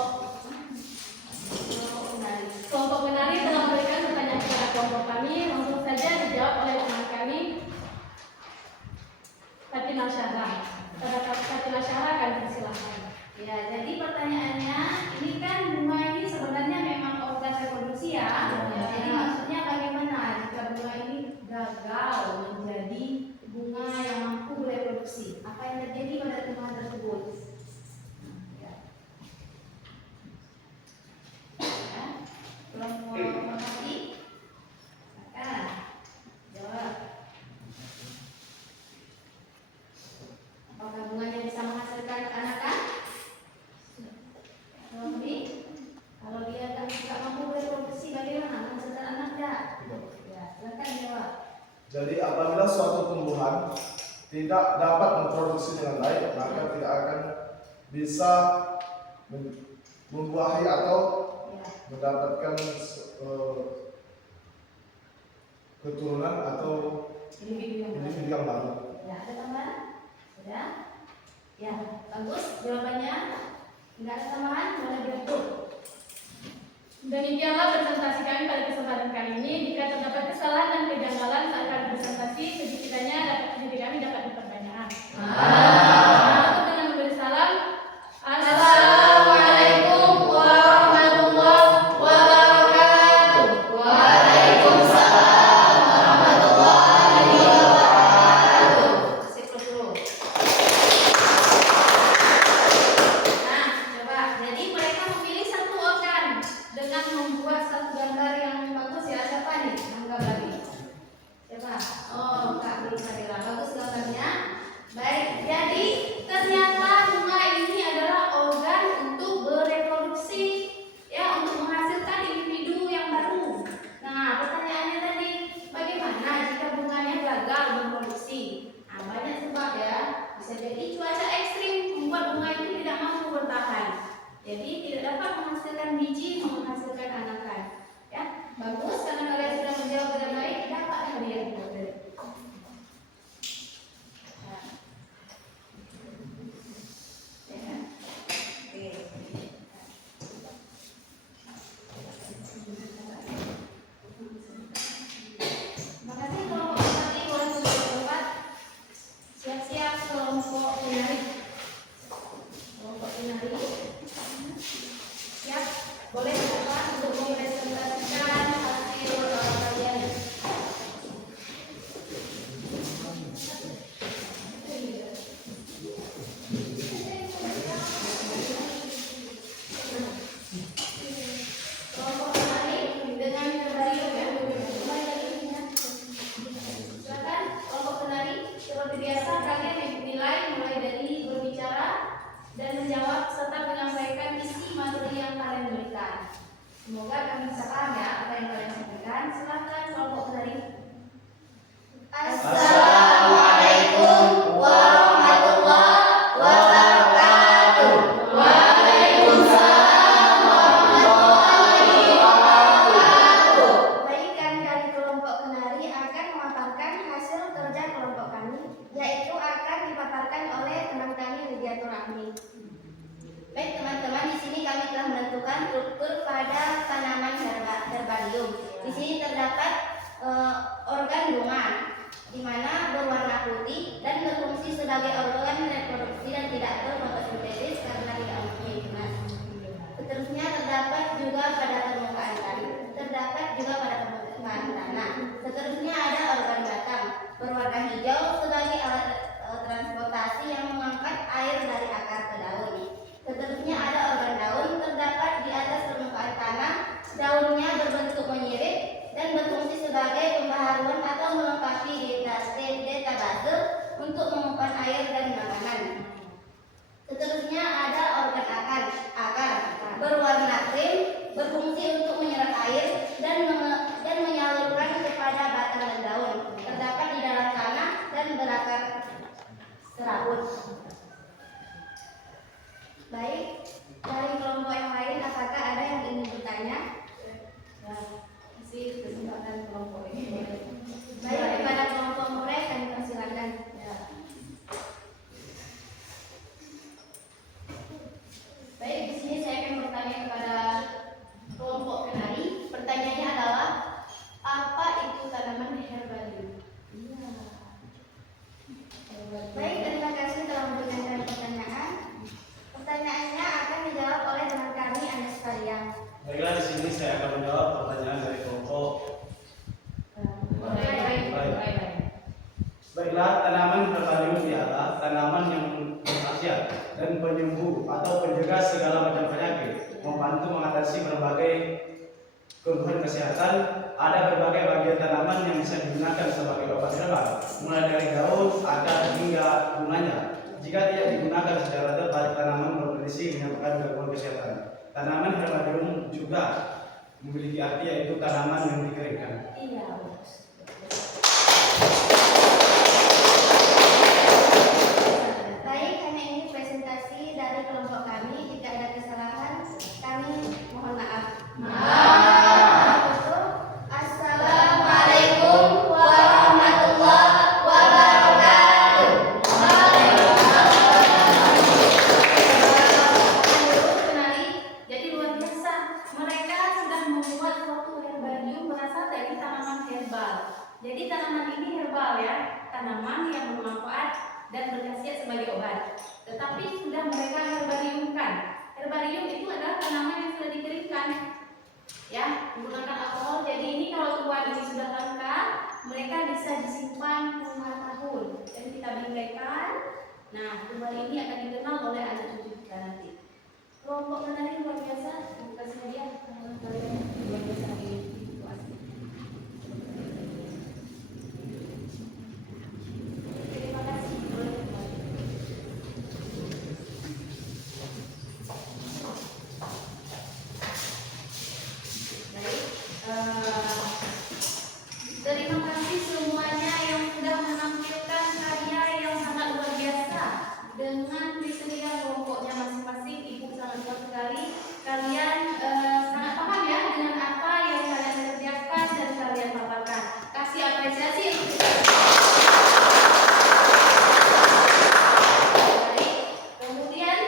kenali telah memberikan pertanyaan kepada kelompok kami. Langsung saja dijawab oleh teman kami, Fatimah Syahra. Kepada Fatimah Syahra, kami persilahkan. Ya, jadi pertanyaannya, ini kan bunga ini sebenarnya memang organ reproduksi ya. Jadi maksudnya bagaimana jika bunga ini gagal menjadi bunga yang mampu bereproduksi? Apa yang terjadi pada tumbuhan tersebut? Ya. Ya. Belum mau mengerti? Silakan jawab. Apakah bunganya bisa menghasilkan anakan? Kalau dia tidak mampu bereproduksi, bagaimana menghasilkan anak enggak? Ya, silakan jawab. Jadi apabila suatu tumbuhan tidak dapat memproduksi dengan baik, maka tidak akan bisa membuahi atau mendapatkan keturunan atau individu yang baru. Ya, ada tambahan? Sudah? Ya, bagus jawabannya. Enggak ada tambahan, boleh diukur. Demikianlah presentasi kami pada kesempatan kali ini. Jika terdapat kesalahan dan kejanggalan saat kami presentasi, sedikitnya kami dapat dipertanyakan. Untuk dengan memberi salam, Assalamualaikum warahmatullahi wabarakatuh. Waalaikumsalam warahmatullahi wabarakatuh. Siklus dulu. Nah, coba. Jadi mereka memilih satu organ dengan membuat satu gambar yang bagus ya. Siapa nih? Angga lagi. Siapa? Oh, Kak Sadila. Bagus gambarnya. Baik. Jadi ternyata bunga ini adalah organ untuk bereproduksi, ya, untuk menghasilkan individu yang baru. Nah, pertanyaannya tadi, bagaimana jika bunganya gagal memproduksi? Nah, banyak sebab ya. Bisa jadi cuaca ekstrim membuat bunga itu tidak mampu bertahan. Jadi tidak dapat menghasilkan biji, menghasilkan anakan. Ya, bagus karena kalian sudah menjawab dengan baik, dapat hadiah dari. Terima kasih kelompok tadi boleh duduk di tempat. Siap-siap kelompok penari. Kelompok penari. Siap, boleh dapat untuk mempresentasikan hasil kajian. Kelompok penari dengan berbaris ya. Silakan kelompok penari, seperti biasa kalian yang dinilai mulai dari berbicara dan menjawab serta menyampaikan isi materi yang kalian berikan. Semoga kami bisa paham ya apa yang kalian sampaikan. Silakan kelompok penari. Assalamualaikum warahmatullahi wabarakatuh. Waalaikumsalam warahmatullahi wabarakatuh. Baik, kami dari kelompok kenari akan memaparkan hasil kerja kelompok kami, yaitu akan dipaparkan oleh teman kami Lidiatul Rahmi. Baik teman-teman, di sini kami telah menentukan struktur pada tanaman herbarium. Di sini terdapat organ bunga, di mana berwarna putih dan berfungsi sebagai organ reproduksi dan tidak berfotosintesis karena tidak mempunyai tunas. Seterusnya terdapat juga pada permukaan tanah. Seterusnya ada organ batang berwarna hijau sebagai alat transportasi yang mengangkat air dari akar ke daun. Seterusnya ada organ daun terdapat di atas permukaan tanah. Daunnya berbentuk menyirip dan berfungsi sebagai pembaharuan atau melengkapi database untuk mengumpan air dan makanan. Seterusnya ada organ akar berwarna krim, berfungsi untuk menyerap air dan menyalurkan kepada batang dan daun. Terdapat di dalam tanah dan berakar serabut. Baik, dari kelompok yang lain apakah ada yang ingin bertanya? Isi kesempatan kelompok ini. Baik, kepada kelompok murid kami persilakan. Baik, di sini saya akan bertanya kepada kelompok kenari. Pertanyaannya adalah apa itu tanaman herbarium? Baik, terima kasih telah memberikan pertanyaan. Pertanyaannya akan dijawab oleh teman kami Anda sekalian. Baiklah, di sini saya akan menjawab pertanyaan dari kelompok. Baiklah, tanaman herbarium adalah tanaman yang berkhasiat dan penyembuh atau pencegah segala macam penyakit, membantu mengatasi berbagai keluhan kesehatan. Ada berbagai bagian tanaman yang bisa digunakan sebagai obat herbal, mulai dari daun, akar hingga bunganya. Jika tidak digunakan secara tepat, tanaman berpotensi menyebabkan gangguan kesehatan. Tanaman herbarium juga memiliki arti, yaitu tanaman yang dikeringkan. Iya. Baik, hanya ini presentasi dari kelompok kami. Jika ada kesalahan, kami mohon maaf. Assalamualaikum warahmatullahi wabarakatuh. Kenali, jadi luar biasa. Mereka sudah membuat suatu herbarium berasal dari tanaman herbal. Jadi tanaman ini herbal ya, tanaman yang bermanfaat dan berkhasiat sebagai obat. Tetapi sudah mereka herbariumkan. Herbarium itu adalah tanaman yang sudah dikeringkan, ya, menggunakan alkohol. Jadi ini kalau tumbuhan ini sudah lengkap, mereka bisa disimpan puluhan tahun dan kita bingkaikan. Nah, tumbuhan ini akan dikenal oleh anak cucu kita nanti. Kelompok menari luar biasa, terima kasih hadiah kalian luar biasa hari ini. Itu asli. Terima kasih. Boleh kembali. Baik, terima kasih semuanya yang sudah menampilkan karya yang sangat luar biasa dengan kriteria kelompoknya masing-masing. Ibu sangat kuat sekali. Kalian sangat paham ya dengan apa yang kalian kerjakan dan kalian paparkan. Kasih apresiasi untuk kita. Baik, kemudian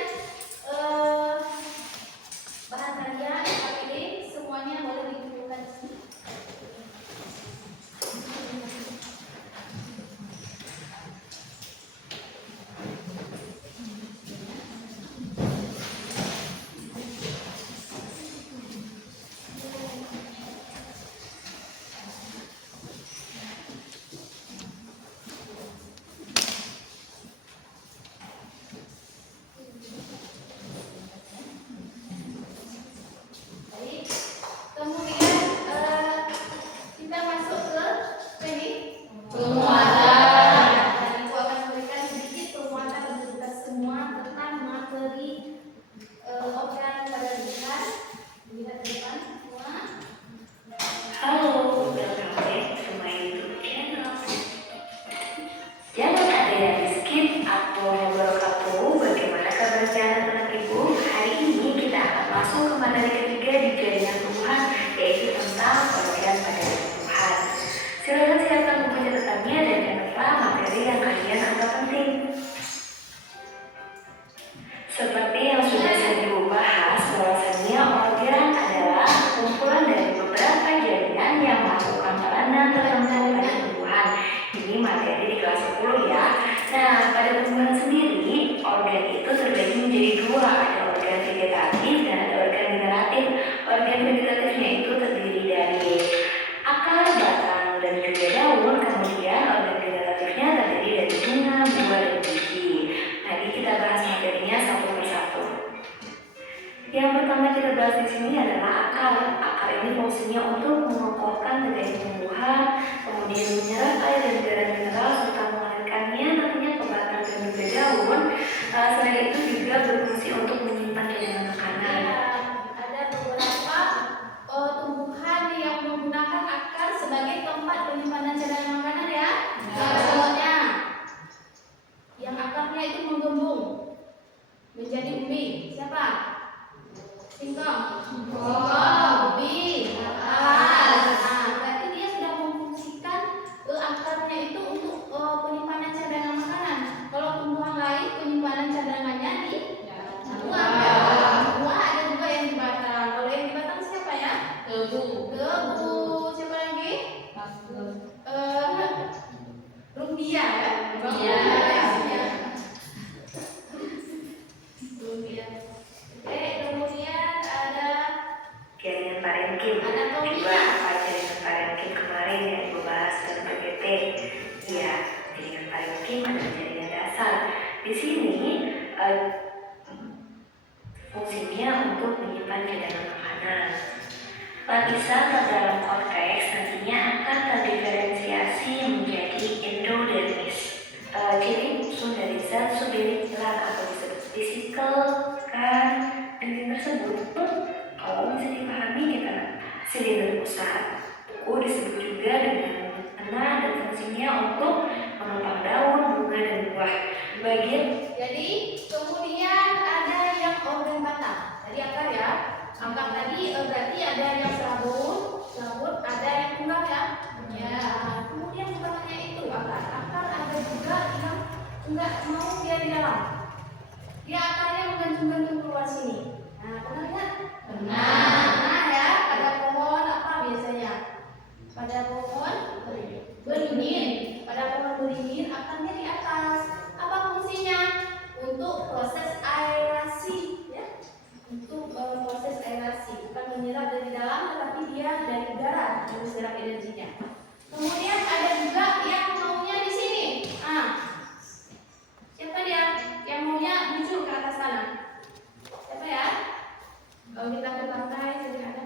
bahan karya APD semuanya boleh dikumpulkan di sini. materi di kelas 10 ya. Nah, pada tumbuhan sendiri, organ itu terbagi menjadi dua, ada organ vegetatif dan ada organ generatif. Organ vegetatifnya itu terdiri dari akar, batang, dan juga daun. Kemudian organ generatifnya terdiri dari bunga, buah, dan biji. Tadi kita bahas materinya satu persatu. Yang pertama kita bahas di sini adalah akar. Akar ini fungsinya untuk mengokohkan terjadi tumbuhan, kemudian menyerap air dan garam mineral serta mengalirkannya nantinya ke batang dan juga daun. Selain itu juga berfungsi untuk menyimpan cadangan makanan. Ada beberapa tumbuhan yang menggunakan akar sebagai tempat penyimpanan cadangan makanan ya. Contohnya, yang akarnya itu menggembung menjadi umbi. Siapa? Singkong. Ubi. Berarti dia sudah memfungsikan akarnya itu untuk penyimpanan cadangan makanan. Kalau tumbuhan lain penyimpanan cadangannya di buah. Buah ada juga yang di batang. Kalau yang di batang siapa ya? Tebu. Siapa lagi? Rumbia ya? Rumbia. Kemudian ada Jaringan parenkim. Anatomi. Coba apa jaringan parenkim kemarin yang Ibu bahas dalam PPT? Iya, jaringan parenkim adalah jaringan dasar. Di sini fungsinya untuk menyimpan cadangan makanan. Lapisan terdalam korteks nantinya akan terdiferensiasi menjadi endodermis. Ciri fungsi dari zat subelit gerak atau disebut vesikel kan dinding tersebut. Kalau bisa dipahami kita silinder pusat. Buku disebut juga dengan tanah dan fungsinya untuk menopang daun, bunga dan buah. Bagian Jadi kemudian ada yang organ batang. Tadi akar ya. Akar tadi berarti ada yang serabut, ada yang tunggang ya. Ya. Kemudian bukan hanya itu akar. Akar ada juga yang enggak mau dia di dalam. Dia akarnya menggantung-gantung keluar sini. Nah, pernah lihat? Pernah ya. Pada pohon apa biasanya? Pada pohon beringin. Pada pohon beringin akarnya di atas. Apa fungsinya? Untuk proses aerasi ya. Untuk proses aerasi, bukan menyerap dari dalam tetapi dia dari udara yang menyerap energinya. Kemudian ada juga yang maunya di sini. Siapa dia? Yang maunya muncul ke atas sana. Siapa ya? Kalau kita ke pantai sering ada.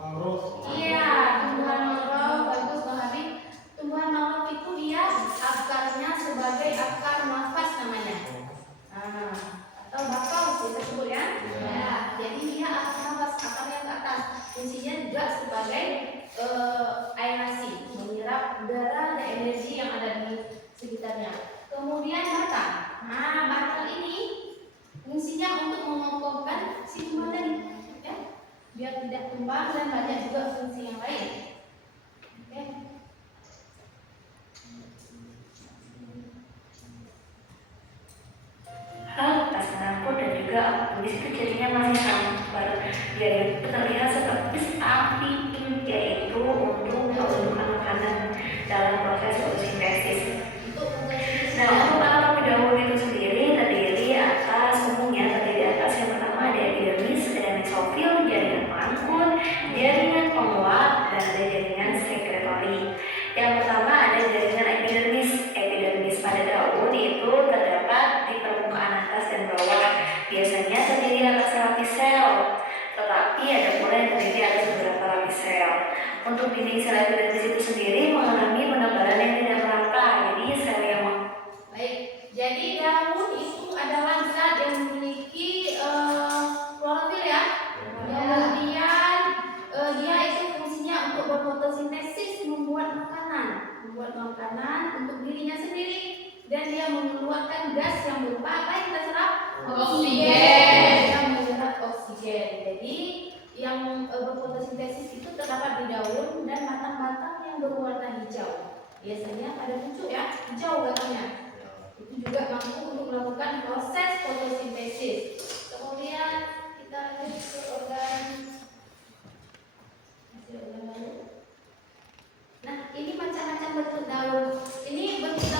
Mangrove. Iya, tumbuhan mangrove bagus Bang Habib. Tumbuhan mangrove itu dia akarnya sebagai akar nafas namanya. Atau bakau kita sebut ya. Ya, jadi dia akar nafas, akarnya ke atas. Fungsinya juga sebagai aerasi, menyerap udara dan energi yang ada di sekitarnya. Kemudian batang. Batang ini fungsinya untuk mengokohkan si tumbuhan tadi, ya, biar tidak tumbang dan banyak juga fungsi yang lain. Oke. tas pengangkut dan juga di situ jadinya masih sambar. Jadi terlihat seperti api, yaitu untuk pembentukan makanan dalam proses fotosintesis. Nah, untuk alat terlebih dahulu itu sendiri terdiri atas yang pertama ada epidermis, ada mesofil, jaringan pengangkut, jaringan penguat, dan ada jaringan sekretori. Yang pertama ada jaringan epidermis. Epidermis pada daun itu terdapat di permukaan atas dan bawah. Biasanya terdiri atas lapis sel, tetapi ada pula yang terdiri atas beberapa lapis sel. Untuk dinding sel epidermis itu sendiri mengalami penebalan yang tidak merata, jadi sel yang Baik, jadi daun itu adalah zat yang memiliki klorofil ya. Kemudian dia itu fungsinya untuk berfotosintesis, membuat makanan untuk dirinya sendiri, dan dia mengeluarkan gas yang berupa apa yang kita serap? Oksigen. Yang menyerap oksigen. Jadi yang berfotosintesis itu terdapat di daun dan batang-batang yang berwarna hijau. Biasanya pada pucuk ya, hijau batangnya. Itu juga mampu untuk melakukan proses fotosintesis. Kemudian kita lanjut ke organ lain. Nah, ini macam-macam bentuk daun. Ini bentuk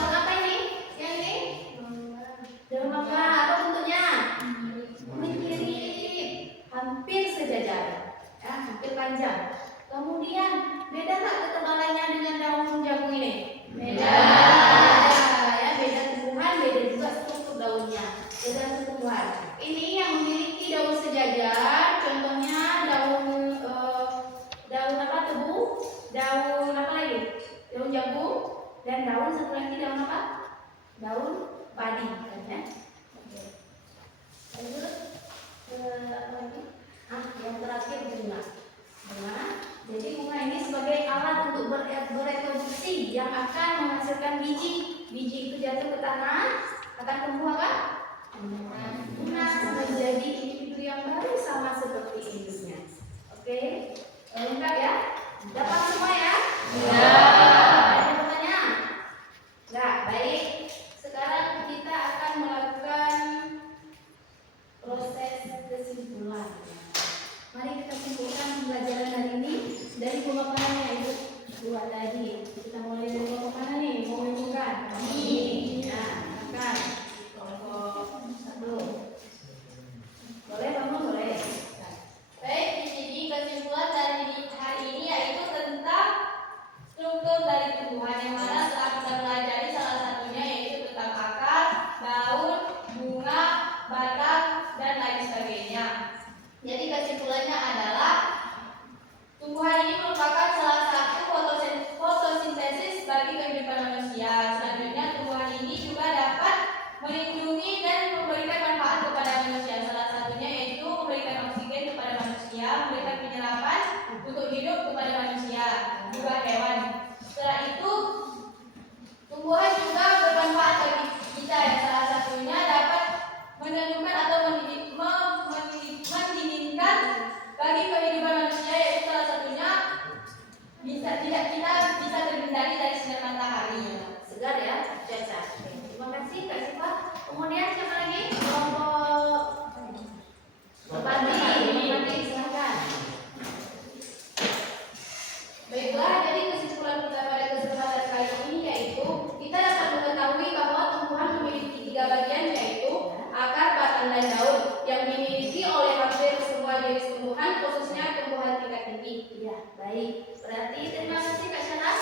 dan daun satu lagi daun apa? Daun padi kan ya. Oke. Lanjut ke apa lagi? Yang terakhir bunga. Bunga. Jadi bunga ini sebagai alat untuk bereproduksi yang akan menghasilkan biji. Biji itu jatuh ke tanah, akan tumbuh apa? Tunas menjadi individu yang baru sama seperti induknya. Oke, lengkap ya? Dapat semua ya? Ya. Ada pertanyaan? Enggak, baik. Sekarang kita akan melakukan proses kesimpulan. Mari kita simpulkan pembelajaran hari ini dari pemaparan yang Ibu buat tadi. Kita mulai dari kelompok mana nih? Mau menunjukkan? Ini. Nah, akan kelompok 1. Boleh kamu boleh. Baik, jadi kesimpulan dari hari ini yaitu tentang struktur dari tumbuhan, yang mana setelah kita pelajari salah satunya yaitu tentang akar, daun, bunga, batang, dan lain sebagainya. Jadi kesimpulannya adalah tumbuhan ini merupakan salah satu fotosintesis bagi kehidupan manusia. Selanjutnya tumbuhan ini juga dapat melindungi dan memberikan manfaat kepada manusia. Salah satunya yaitu memberikan oksigen kepada manusia, memberikan penyerapan untuk hidup kepada manusia, juga hewan. Setelah itu tumbuhan juga bermanfaat bagi kita, yang salah satunya dapat menentukan atau mendinginkan bagi kehidupan manusia, yaitu salah satunya kita bisa terhindari dari sinar matahari. Segar ya, cuaca. Terima kasih Kak Siva. Kemudian siapa lagi? Kelompok Padi, silakan. Baiklah, jadi kesimpulan kita pada kesempatan kali ini yaitu kita dapat mengetahui bahwa tumbuhan memiliki 3 bagian, yaitu akar, batang, dan daun yang dimiliki oleh hampir semua jenis tumbuhan, khususnya tumbuhan tingkat tinggi. Ya, baik. Berarti terima kasih Kak Syara.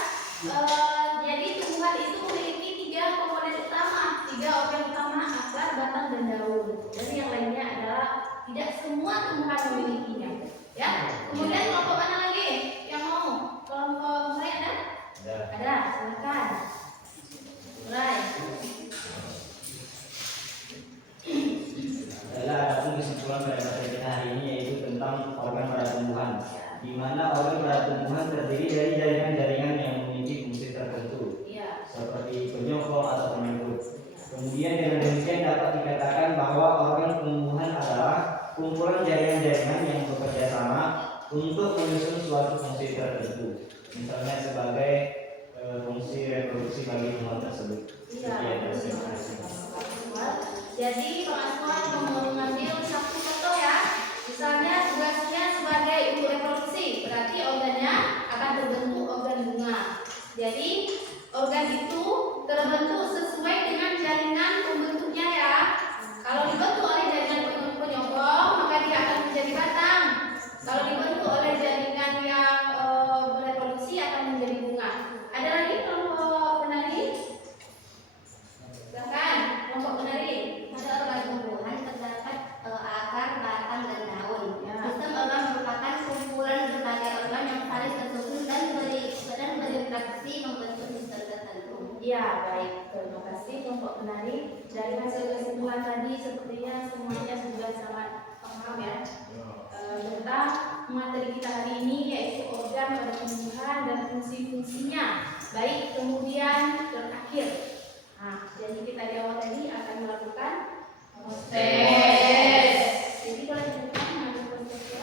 Jadi tumbuhan itu memiliki 3 komponen utama, 3 organ utama: akar, batang, dan daun. Dan yang lainnya adalah tidak semua tumbuhan memilikinya. Ya. Kemudian kelompok mana lagi yang mau? Kelompok mulai ada? Ada. Silakan. Mulai. Adalah adapun kesimpulan pada materi kita hari ini yaitu tentang organ pada tumbuhan, di mana organ pada tumbuhan terdiri dari jaringan-jaringan yang memiliki fungsi tertentu, seperti penyokong atau penyangkut. Kemudian dengan demikian dapat dikatakan bahwa organ tumbuhan adalah kumpulan jaringan-jaringan yang bekerja sama untuk menyusun suatu fungsi tertentu, misalnya sebagai fungsi reproduksi bagi tumbuhan tersebut. Terima kasih. Jadi teman-teman mengambil satu contoh ya. Misalnya tugasnya sebagai untuk reproduksi, berarti organnya akan terbentuk organ bunga. Jadi organ itu terbentuk sesuai dengan jaringan pembentuknya ya. Kalau dibentuk oleh jaringan penyokong, maka dia akan menjadi batang. Kalau dibentuk oleh jaringan yang bereproduksi akan menjadi bunga. Ada lagi kelompok penari? Silakan kelompok penari. Pada organ tumbuhan terdapat akar, batang, dan daun. Sistem organ merupakan kumpulan berbagai organ yang saling tersusun dan berinteraksi membentuk sistem tertentu. Ya, baik. Terima kasih kelompok penari. Dari hasil kesimpulan tadi sepertinya semuanya sudah sangat paham ya tentang materi kita hari ini, yaitu organ pada tumbuhan dan fungsi-fungsinya. Baik, kemudian terakhir. Nah, jadi kita di awal tadi akan melakukan proses. Jadi boleh ceritakan mengenai prosesnya?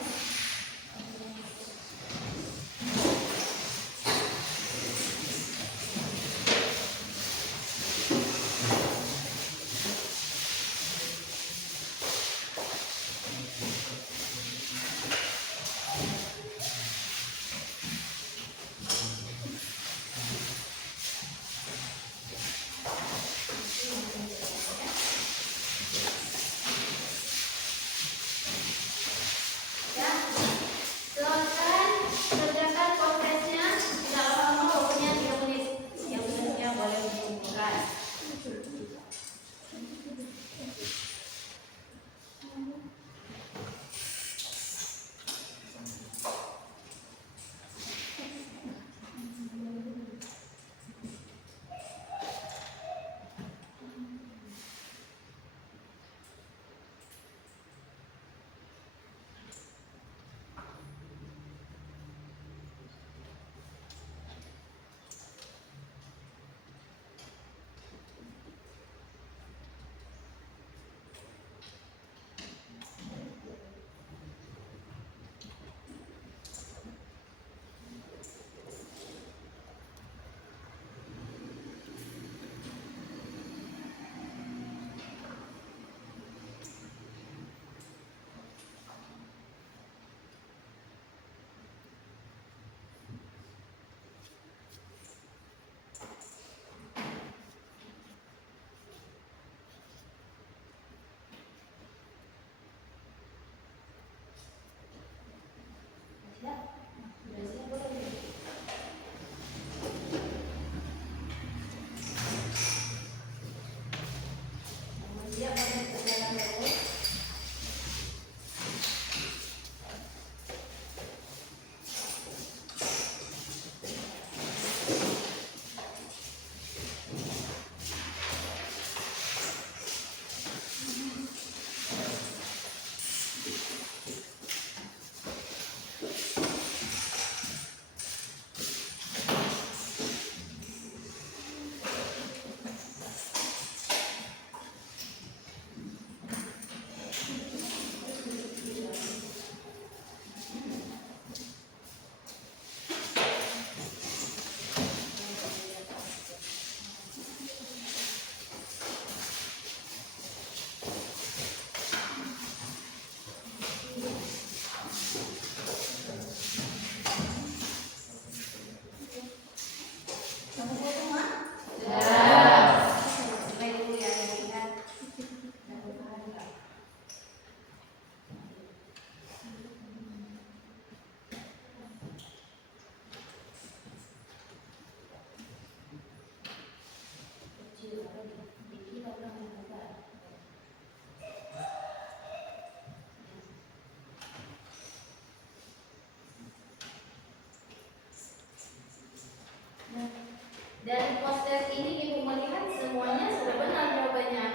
Dari poster ini Ibu melihat semuanya sudah benar jawabannya.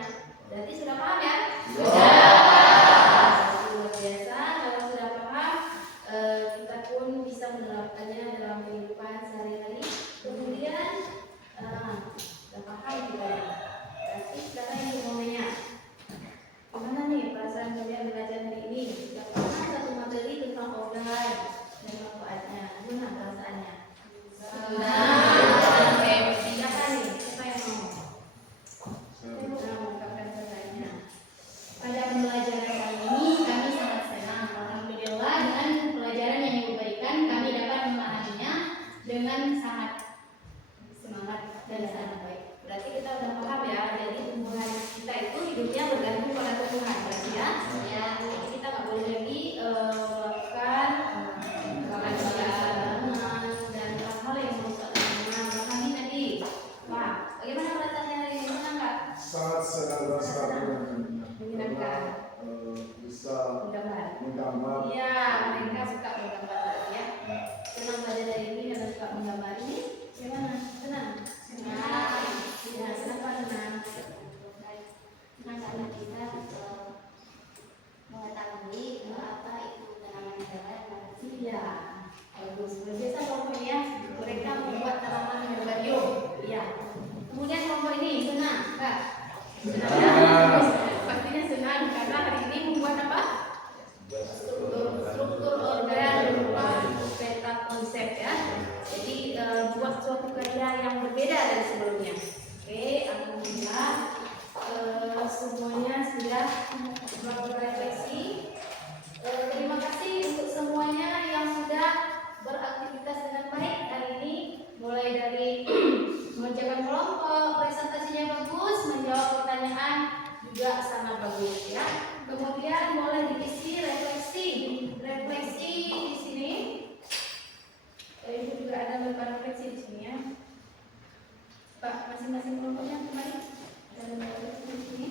Berarti sudah paham ya? Luar biasa. Kalau sudah paham, kita pun bisa menerapkannya dalam kehidupan sehari-hari. Kemudian, sudah paham kita ya. Berarti sekarang Ibu mau nanya, gimana nih perasaan kalian belajar hari ini? Sudah pernah satu materi tentang organ dan manfaatnya? Gimana perasaannya? Silakan nih, siapa yang mau? Mengungkapkan perasaannya. Pada pembelajaran kali ini kami sangat senang. Alhamdulillah dengan pelajaran yang Ibu berikan kami dapat memahaminya dengan sangat semangat dan sangat baik. Berarti kita udah paham ya. Jadi tumbuhan kita itu hidupnya bergantung pada tumbuhan, berarti ya. Ya, jadi kita nggak boleh lagi melakukan tanaman dan hal-hal yang merusak tanaman. Makanya tadi, wah, bagaimana perasaannya hari ini? Senang nggak? Sangat senang dan sangat Menyenangkan. bisa Menggambar. menggambar. Iya, mereka suka menggambar ya. Senang belajar dari ini karena suka menggambar ini. Gimana? Senang? Senang. Ya, kenapa senang? Nah, karena kita mengetahui apa itu tanaman adalah Iya, bagus. Biasa kelompok ini ya, mereka membuat tanaman herbarium. Iya. Kemudian kelompok ini senang, Kak? Senang. Pastinya senang karena hari ini membuat apa? Struktur organ berupa peta konsep ya. Jadi buat suatu karya yang berbeda dari sebelumnya. Oke, alhamdulillah semuanya sudah berefleksi. Terima kasih untuk semuanya yang sudah beraktivitas dengan baik hari ini, mulai dari mengerjakan kelompok, presentasinya bagus, menjawab pertanyaan juga sangat bagus ya. Kemudian boleh diisi refleksi di sini. Ibu juga ada lembar refleksi di sini ya. Pak, masing-masing kelompoknya kembali ada lembar refleksi di sini.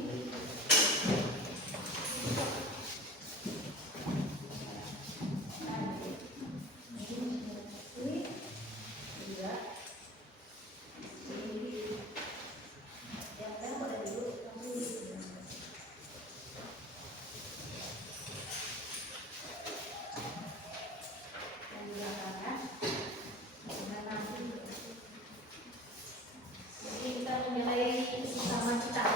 Jadi kita menilai sesama kita.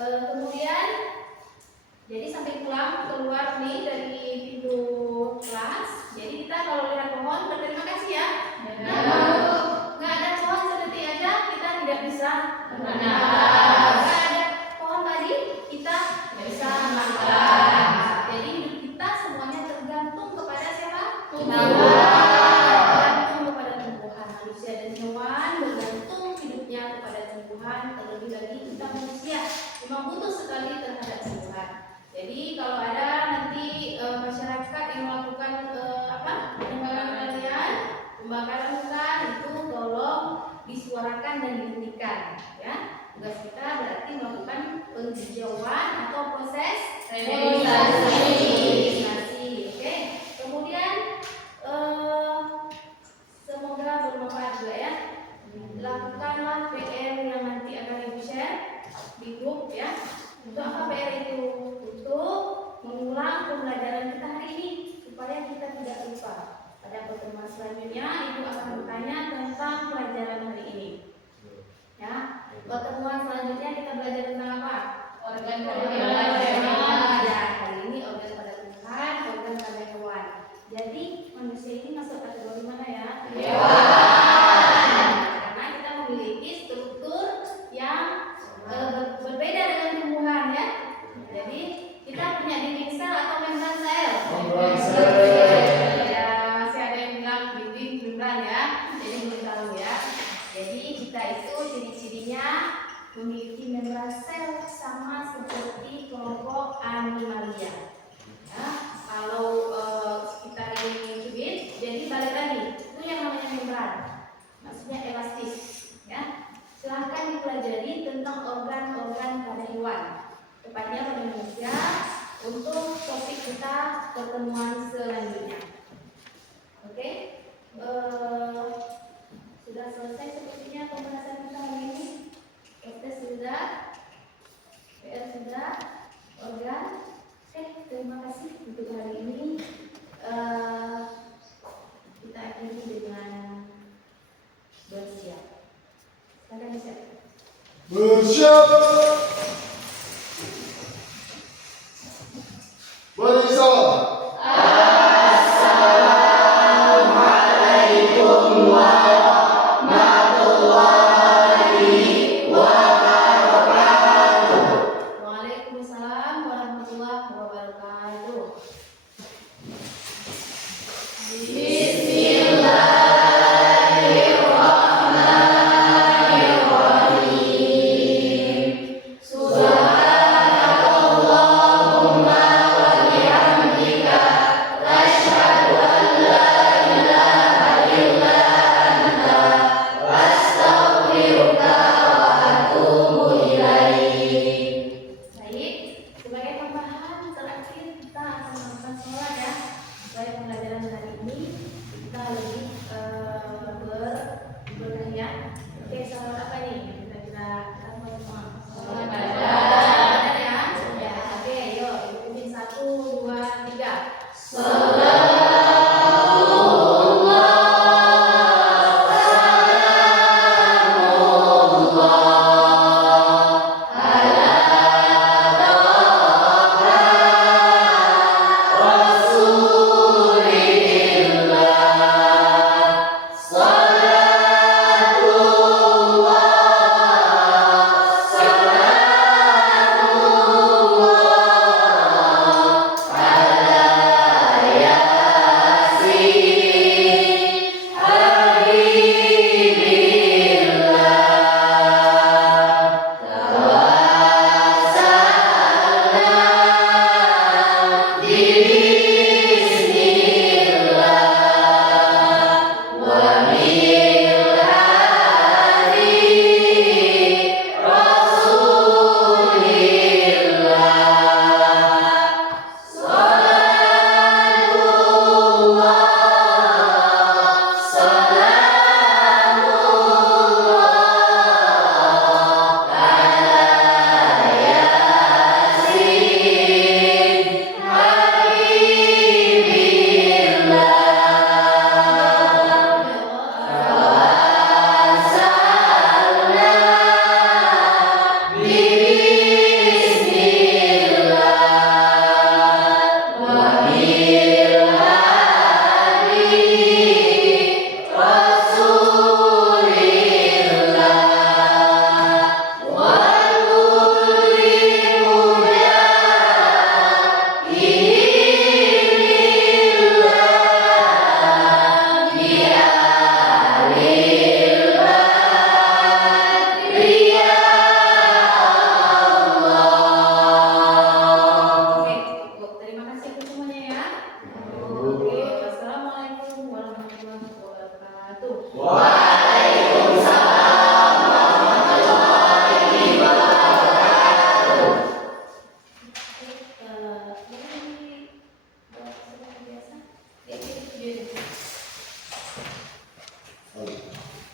Kemudian jadi sampai pulang keluar nih dari pintu kelas. Jadi kita kalau lihat pohon berterima kasih ya. Nggak ada pohon seperti aja kita tidak bisa. Nggak ada pohon tadi kita tidak bisa makan. Jadi hidup kita semuanya tergantung kepada siapa? Tergantung kepada tumbuhan. Manusia dan hewan bergantung hidupnya kepada tumbuhan. Terlebih lagi kita manusia memang butuh sekali terhadap tumbuhan. Jadi kalau ada nanti masyarakat yang melakukan pembakaran hutan itu tolong disuarakan dan dihentikan ya. Tugas kita berarti melakukan penghijauan atau proses revitalisasi. Oke. Kemudian semoga bermanfaat juga ya. Lakukanlah PR yang nanti akan Ibu share di grup ya. Untuk apa PR itu? Untuk mengulang pembelajaran kita hari ini supaya kita tidak lupa. Pada pertemuan selanjutnya Ibu akan bertanya tentang pelajaran hari ini. Ya. Pertemuan selanjutnya kita belajar tentang apa? Organ pada hewan. Ya, hari ini organ pada tumbuhan, organ pada hewan. Jadi manusia ini masuk kategori mana ya? Hewan. Karena kita memiliki struktur yang berbeda dengan tumbuhan ya. Jadi kita punya dinding sel atau membran sel. Membran sel. Ya, masih ada yang bilang dinding membran ya. Jadi belum tahu ya. Jadi kita itu ciri-cirinya memiliki membran sel sama seperti kelompok animalia. Ya, kalau kita ini cubit, jadi balik lagi itu yang namanya membran, maksudnya elastis. Ya, silahkan dipelajari tentang organ-organ pada hewan, tepatnya pada manusia untuk topik kita pertemuan selanjutnya. Oke, sudah selesai sepertinya pembahasan kita hari ini. Tes sudah, PR sudah, organ. Terima kasih untuk hari ini. Kita akhiri dengan bersiap. Silakan bersiap. Bersiap.